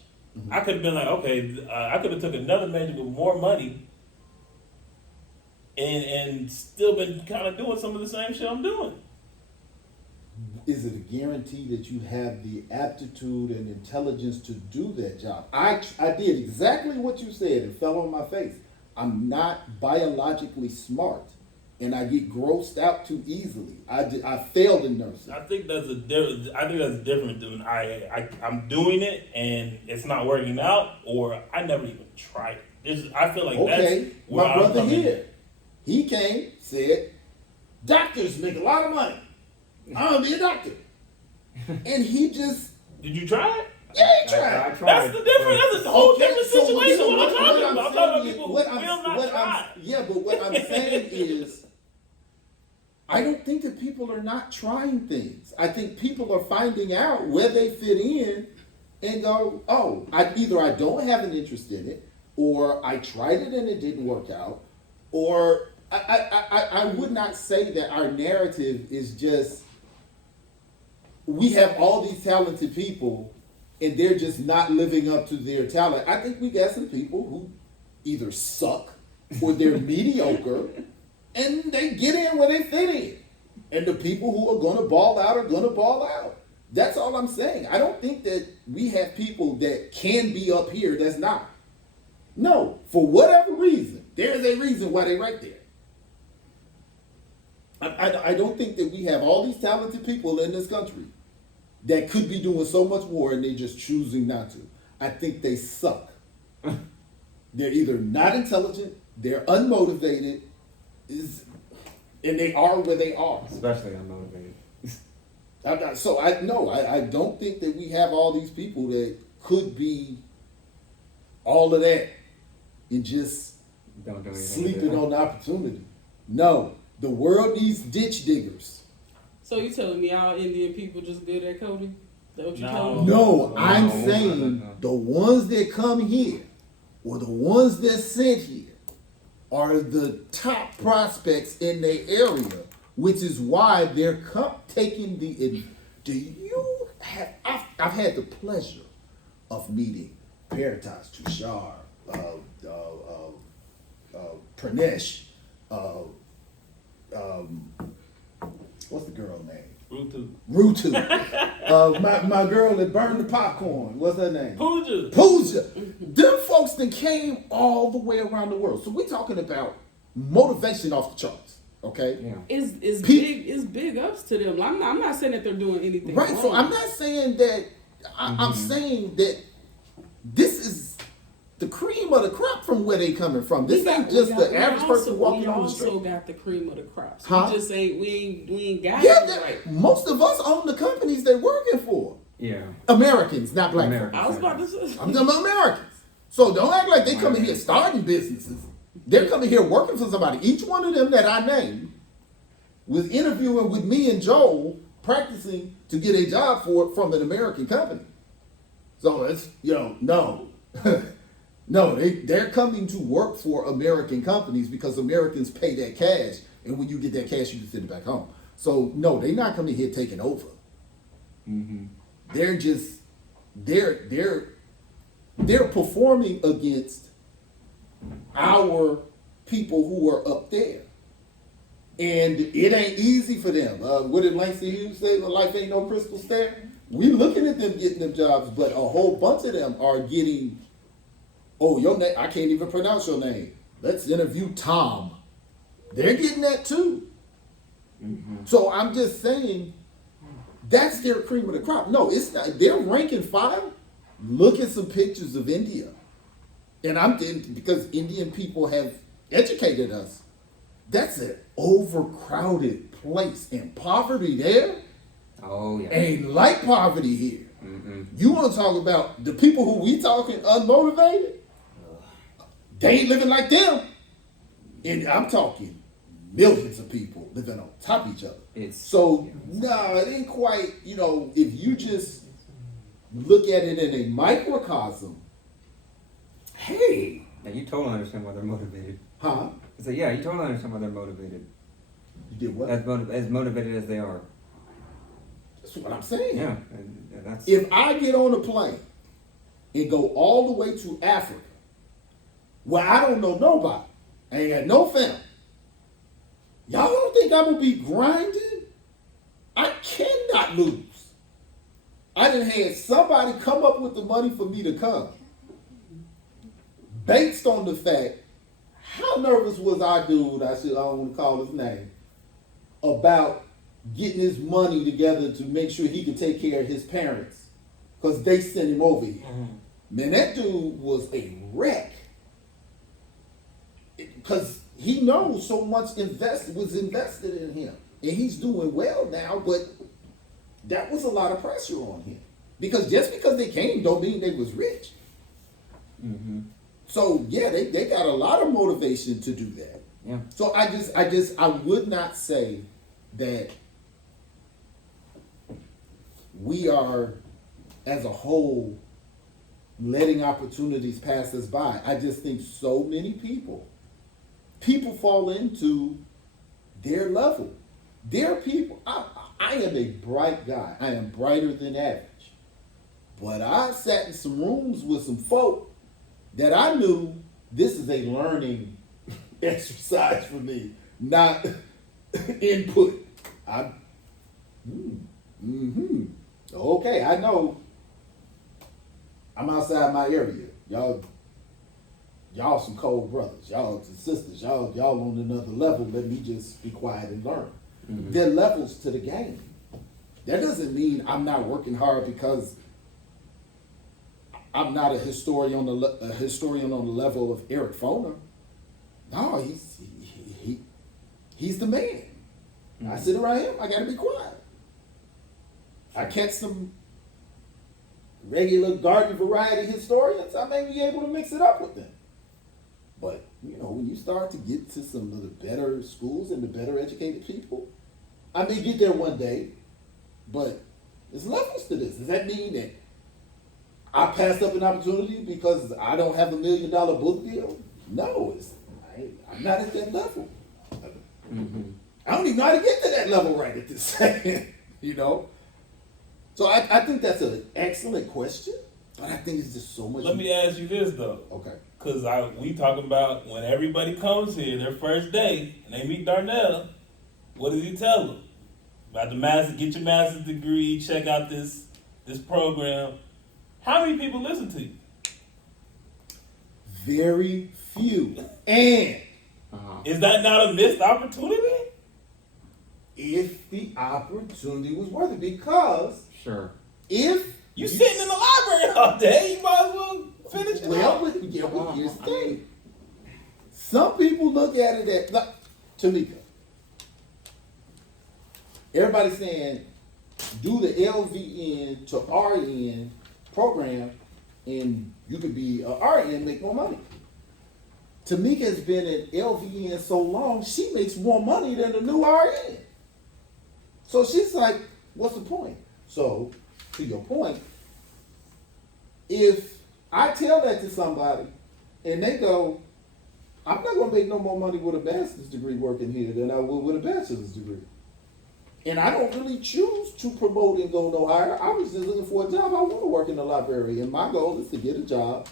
I could have been like, okay, I could have took another major with more money and still been kind of doing some of the same shit I'm doing. Is it a guarantee that you have the aptitude and intelligence to do that job? I did exactly what you said. It fell on my face. I'm not biologically smart, and I get grossed out too easily. I failed in nursing. I think that's different than I'm doing it and it's not working out, or I never even tried it. I feel like Okay, that's where my I'm brother coming. here, he came, said, doctors make a lot of money. I'm gonna be a doctor. And he just, Did you try it? yeah, he tried. I tried. That's the difference. That's a whole different so situation. What I'm talking I'm about. I'm talking about saying people is- who what will I'm- not what try. Yeah, but what I'm saying is, I don't think that people are not trying things. I think people are finding out where they fit in and go, oh, either I don't have an interest in it, or I tried it and it didn't work out, or I would not say that our narrative is just, we have all these talented people and they're just not living up to their talent. I think we got some people who either suck or they're mediocre and they get in where they fit in. And the people who are going to ball out are going to ball out. That's all I'm saying. I don't think that we have people that can be up here that's not. No, for whatever reason, there's a reason why they're right there. I don't think that we have all these talented people in this country that could be doing so much more and they're just choosing not to. I think they suck. They're either not intelligent, they're unmotivated, and they are where they are. Especially unmotivated. I don't think that we have all these people that could be all of that and just Don't do anything. sleeping on the opportunity. No, the world needs ditch diggers. So you telling me all Indian people just good at coding? That what you No. telling me? No, I'm No, saying no. the ones that come here or the ones that sent here are the top prospects in their area, which is why they're taking the. Do you have? I've had the pleasure of meeting Paritosh Tushar, Pranesh, what's the girl name? Rutu. My girl that burned the popcorn. What's her name? Pooja. Them folks that came all the way around the world. So we're talking about motivation off the charts. Okay? Yeah. It's Pe- big ups to them. I'm not saying that they're doing anything Right. wrong. So I'm not saying that. I'm saying that this is the cream of the crop from where they coming from. This ain't just the average person walking on the We street. also got the cream of the crops. Huh? We just ain't we ain't got Yeah, it right. most of us own the companies they're working for. Yeah. Americans, not black Americans. folks. I was about to say. I'm talking about Americans. So don't act like they coming here starting businesses. They're coming here working for somebody. Each one of them that I named was interviewing with me and Joel, practicing to get a job from an American company. So it's, no. No, they're coming to work for American companies because Americans pay that cash. And when you get that cash, you can send it back home. So no, they're not coming here taking over. Mm-hmm. They're just, they're performing against our people who are up there. And it ain't easy for them. What did Langston Hughes say? Well, life ain't no crystal stair. We looking at them getting them jobs, but a whole bunch of them are getting, oh, your name, I can't even pronounce your name. Let's interview Tom. They're getting that too. Mm-hmm. So I'm just saying that's their cream of the crop. No, it's not. Their rank and file. Look at some pictures of India. And I'm because Indian people have educated us. That's an overcrowded place. And poverty there Oh yeah. ain't like poverty here. Mm-hmm. You want to talk about the people who we talking unmotivated? They ain't living like them. And I'm talking millions of people living on top of each other. It's So, no, it ain't quite, if you just look at it in a microcosm, hey, Yeah, you totally understand why they're motivated. huh? So yeah, you totally understand why they're motivated. You did what? As motivated as they are. That's what I'm saying. Yeah, and that's. If I get on a plane and go all the way to Africa, where I don't know nobody, I ain't got no family, y'all don't think I'm gonna be grinding? I cannot lose. I done had somebody come up with the money for me to come. Based on the fact, how nervous was our dude, I don't want to call his name, about getting his money together to make sure he could take care of his parents. Because they sent him over here. Man, that dude was a wreck. Because he knows so much was invested in him. And he's doing well now, but that was a lot of pressure on him. Because just because they came don't mean they was rich. Mm-hmm. So yeah, they got a lot of motivation to do that. Yeah. So I would not say that we are, as a whole, letting opportunities pass us by. I just think so many people fall into their level. Their people. I am a bright guy. I am brighter than average. But I sat in some rooms with some folk that I knew this is a learning exercise for me, not input. Okay, I know I'm outside my area. Y'all some cold brothers. Y'all some sisters. Y'all on another level. Let me just be quiet and learn. Mm-hmm. There are levels to the game. That doesn't mean I'm not working hard because I'm not a historian on the level of Eric Foner. No, he's the man. Mm-hmm. I sit around him. I gotta be quiet. I catch some regular garden variety historians. I may be able to mix it up with them. But when you start to get to some of the better schools and the better educated people, I may get there one day. But there's levels to this. Does that mean that I passed up an opportunity because I don't have $1 million book deal? No, I'm not at that level. Mm-hmm. I don't even know how to get to that level right at this second, So I think that's an excellent question, but I think it's just so much. Let me ask you this though. Okay. Cause we talking about when everybody comes here, their first day, and they meet Darnell, what does he tell them? About the get your master's degree, check out this program. How many people listen to you? Very few. And Is that not a missed opportunity? if the opportunity was worth it, because Sure. if You sitting in the library all day, you might as well finish it. well, here's the thing. Some people look at it like Tamika. Everybody's saying do the LVN to RN program, and you could be a RN and make more money. Tamika has been at LVN so long, she makes more money than the new RN. So she's like, what's the point? So, to your point, if I tell that to somebody and they go, I'm not going to make no more money with a master's degree working here than I would with a bachelor's degree. And I don't really choose to promote and go no higher. I was just looking for a job. I want to work in the library. And my goal is to get a job,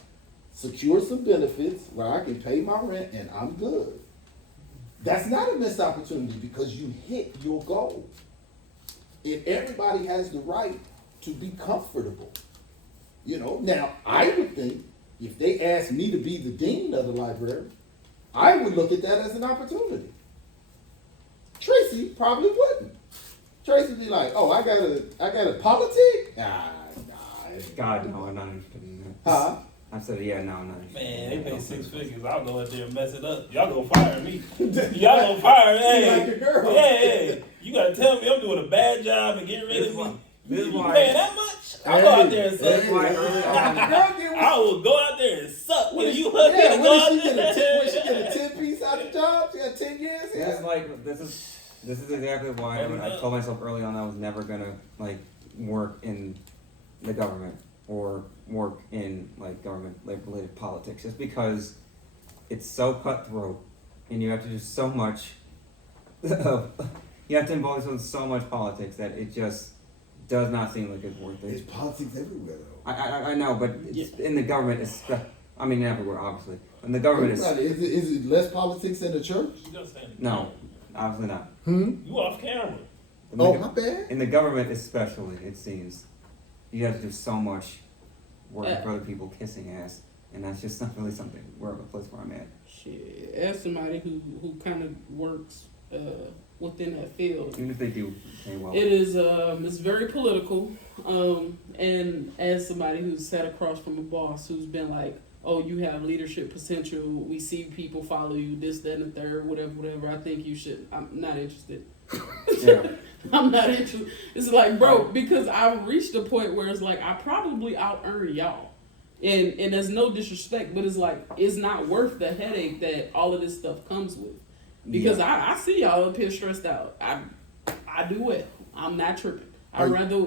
secure some benefits where I can pay my rent, and I'm good. That's not a missed opportunity because you hit your goal. And everybody has the right to be comfortable. Now I would think if they asked me to be the dean of the library, I would look at that as an opportunity. Tracy probably wouldn't. Tracy be like, "Oh, I got a politic." Nah. God, no, I'm not interested in that. Huh? I said, yeah, no, I'm not interested. Man, they pay 6 figures. I'll go out there and mess it up. Y'all gonna fire me. Y'all gonna fire me. Hey, like a girl. hey, you gotta tell me I'm doing a bad job and getting rid of me. This is You why. paying that much? I'll go out there and That's suck. why early on. I will go out there and suck. When you What hook me to did go out she get there. when she get a 10-piece out the job? She got 10 years. This is like this is exactly why I told myself early on I was never gonna like work in the government or work in like government like related politics, just because it's so cutthroat and you have to do so much. You have to involve yourself in so much politics that it just does not seem like it's worth There's it. politics everywhere though. I know, but it's, in the government, it's I mean everywhere obviously. In the government, Is it less politics in the church? You gotta stand it. no, obviously not. You off camera. In the Oh, go- my bad. In the government, especially, it seems you have to do so much working for other people, kissing ass, and that's just not really something. Where a place where I'm at. Shit, as somebody who kind of works within that field, Even if they do pay well. it is it's very political. And as somebody who's sat across from a boss who's been like, "Oh, you have leadership potential. We see people follow you. This, that, and the third. Whatever. I think you should." I'm not interested. Yeah. I'm not interested. It's like, bro, because I've reached a point where it's like I probably out earn y'all. And there's no disrespect, but it's like it's not worth the headache that all of this stuff comes with. Because I see y'all up here stressed out. I do well. I'm not tripping. I'd rather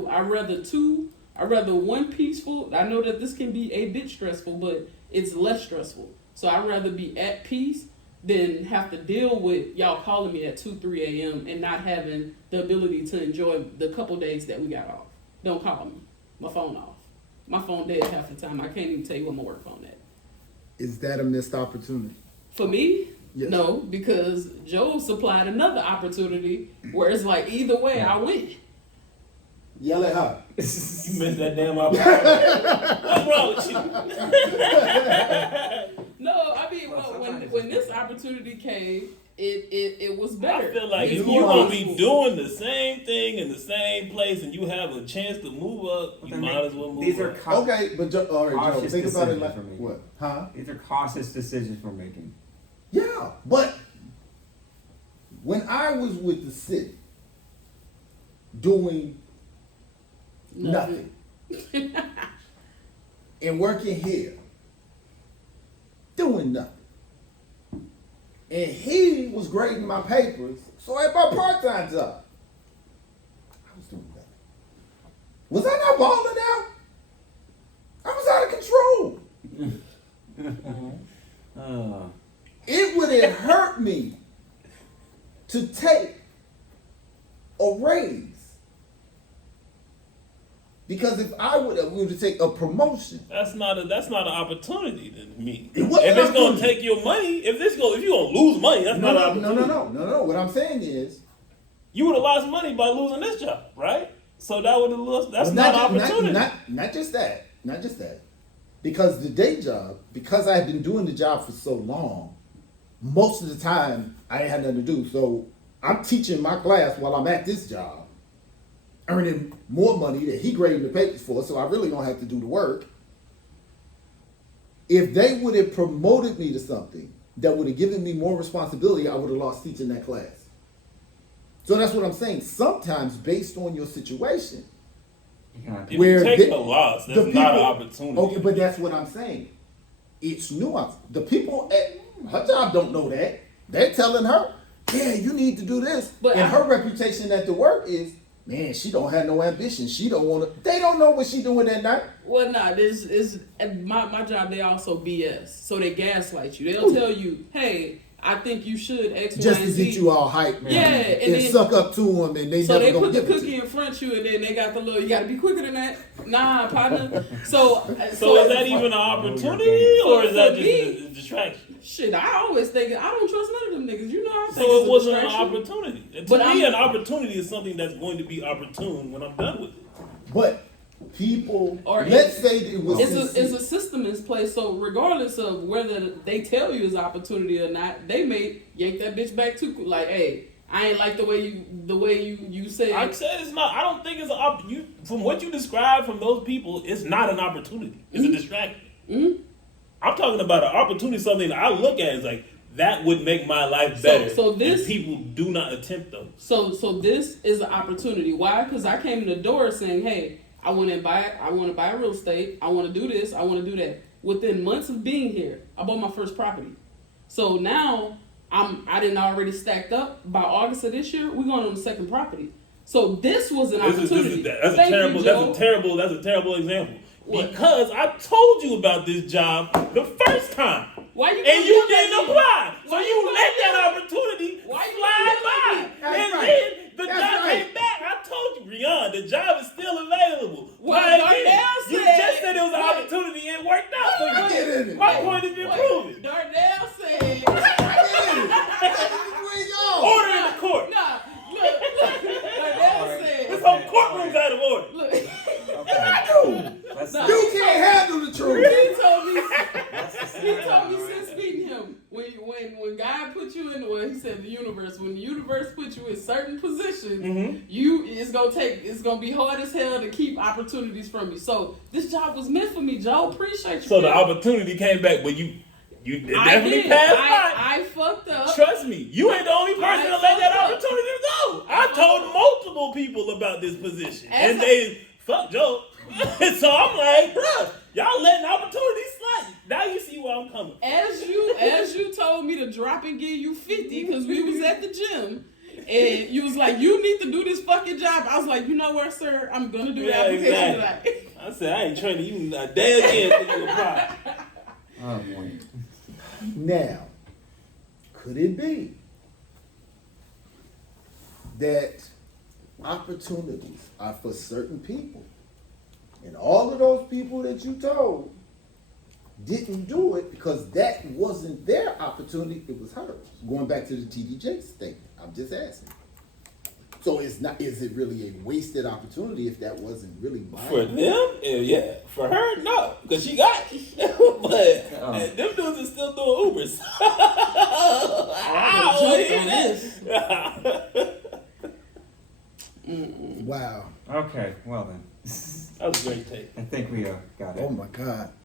one peaceful. I know that this can be a bit stressful, but it's less stressful. So I'd rather be at peace than have to deal with y'all calling me at 2-3 a.m. and not having the ability to enjoy the couple days that we got off. Don't call me. My phone off. My phone dead half the time. I can't even tell you where my work phone at. Is that a missed opportunity? For me, Yes. no, because Joe supplied another opportunity where it's like either way I win. Yell at her. You missed that damn opportunity. What's wrong with you? No, I mean, Well, when sometimes when it's this opportunity came, it was better. I feel like It's if more you're gonna possible. be doing the same thing in the same place and you have a chance to move up, you might as well move These are up. Okay, but all right, Joe, Cautious think about it decisions like for me. what? Huh? These are cautious decisions we're making. Yeah, but when I was with the city doing nothing and working here doing nothing, and he was grading my papers, so at my part-time job, I was doing nothing. Was I not balling out? I was out of control. It would have hurt me to take a raise. Because if I would have take a promotion, That's not an opportunity to me. It If wasn't it's an gonna opportunity. take your money, if you're gonna lose money, that's not an opportunity. no. What I'm saying is, You would have lost money by losing this job, right? So that would have lost. That's not an opportunity. Not just that. Because the day job, because I had been doing the job for so long, most of the time I ain't had nothing to do. So I'm teaching my class while I'm at this job, earning more money that he graded the papers for, so I really don't have to do the work. If they would have promoted me to something that would have given me more responsibility, I would have lost teaching that class. So that's what I'm saying. Sometimes, based on your situation, If where you take the- the loss, the that's not an people- opportunity. Okay, but that's what I'm saying. It's nuance. The people at her job don't know that. They're telling her, "Yeah, you need to do this." But and I- her reputation at the work is, "Man, she don't have no ambition. She don't want to." They don't know what she doing that night. Well, nah, this is at my job. They also BS, so they gaslight you. They'll tell you, "Hey, I think you should X, Y, Just and to Z." get you all hyped, man. Yeah, and then- suck up to them, and they So never they gonna put the give it to cookie you. in front of you, and then they got the little. You got to be quicker than that. Nah, partner. So So is that even an opportunity, or is that just a distraction? shit? I always think I don't trust none of them niggas. You know, I think So it's it a wasn't an distraction. opportunity. To But me, I'm- an opportunity is something that's going to be opportune when I'm done with it. But people, Or let's say that it was It's sincere. a system in place, so regardless of whether they tell you it's opportunity or not, they may yank that bitch back too. Like, hey, I ain't like the way you said. I said it's not. I don't think it's you. From what you described from those people, it's not an opportunity. It's a distraction. Mm-hmm. I'm talking about an opportunity. Something that I look at is like that would make my life better. So this and people do not attempt those. So this is an opportunity. Why? Because I came in the door saying, "Hey, I want to buy real estate. I want to do this. I want to do that." Within months of being here, I bought my first property. So now I didn't already stacked up. By August of this year, we're going on the second property. So this was an opportunity. That's a Thank terrible. you, That's Joe. a terrible example. What? Because I told you about this job the first time. Why you And gonna you yell at didn't me? apply. So Why you you gonna let yell that at me? opportunity Why you slide gonna yell by. at me? That's And right. then the That's job right. came back. I told you, Rion, the job is still available. Well, Try Darnell again. You said- just said it was an Wait. opportunity and it worked out for I you. get in it. My point has been proven. Darnell said. Order in the court. Nah, look. Darnell said. This whole courtroom's out of order. Look. Let's Nah. You can't handle the truth. He told me That's the he told scenario me right since there. meeting him, when God put you in, well, he said the universe, when the universe put you in certain positions, Mhm. it's gonna be hard as hell to keep opportunities from you. So this job was meant for me, Joe. Appreciate you. So the man. opportunity came back, but you I definitely did. passed by. I fucked up. Trust me, you ain't the only person to let that opportunity go. I told multiple people about this position, and they fuck Joe. So I'm like, bruh, y'all letting opportunities slide. Now you see where I'm coming from. As you told me to drop and give you 50 because we was at the gym. And you was like, you need to do this fucking job. I was like, you know what, sir? I'm gonna do the Yeah, application exactly. today. I said I ain't training you a day again until you apply. Oh boy. Now, could it be that opportunities are for certain people, and all of those people that you told didn't do it because that wasn't their opportunity, it was hers? Going back to the TDJ statement, I'm just asking. So is it really a wasted opportunity if that wasn't really mine? For them, yeah. For her, no, because she got it. But them dudes are still doing Ubers. I don't wanna hear that. Wow. Okay, well then. That was a great take. I think we got it. Oh my God.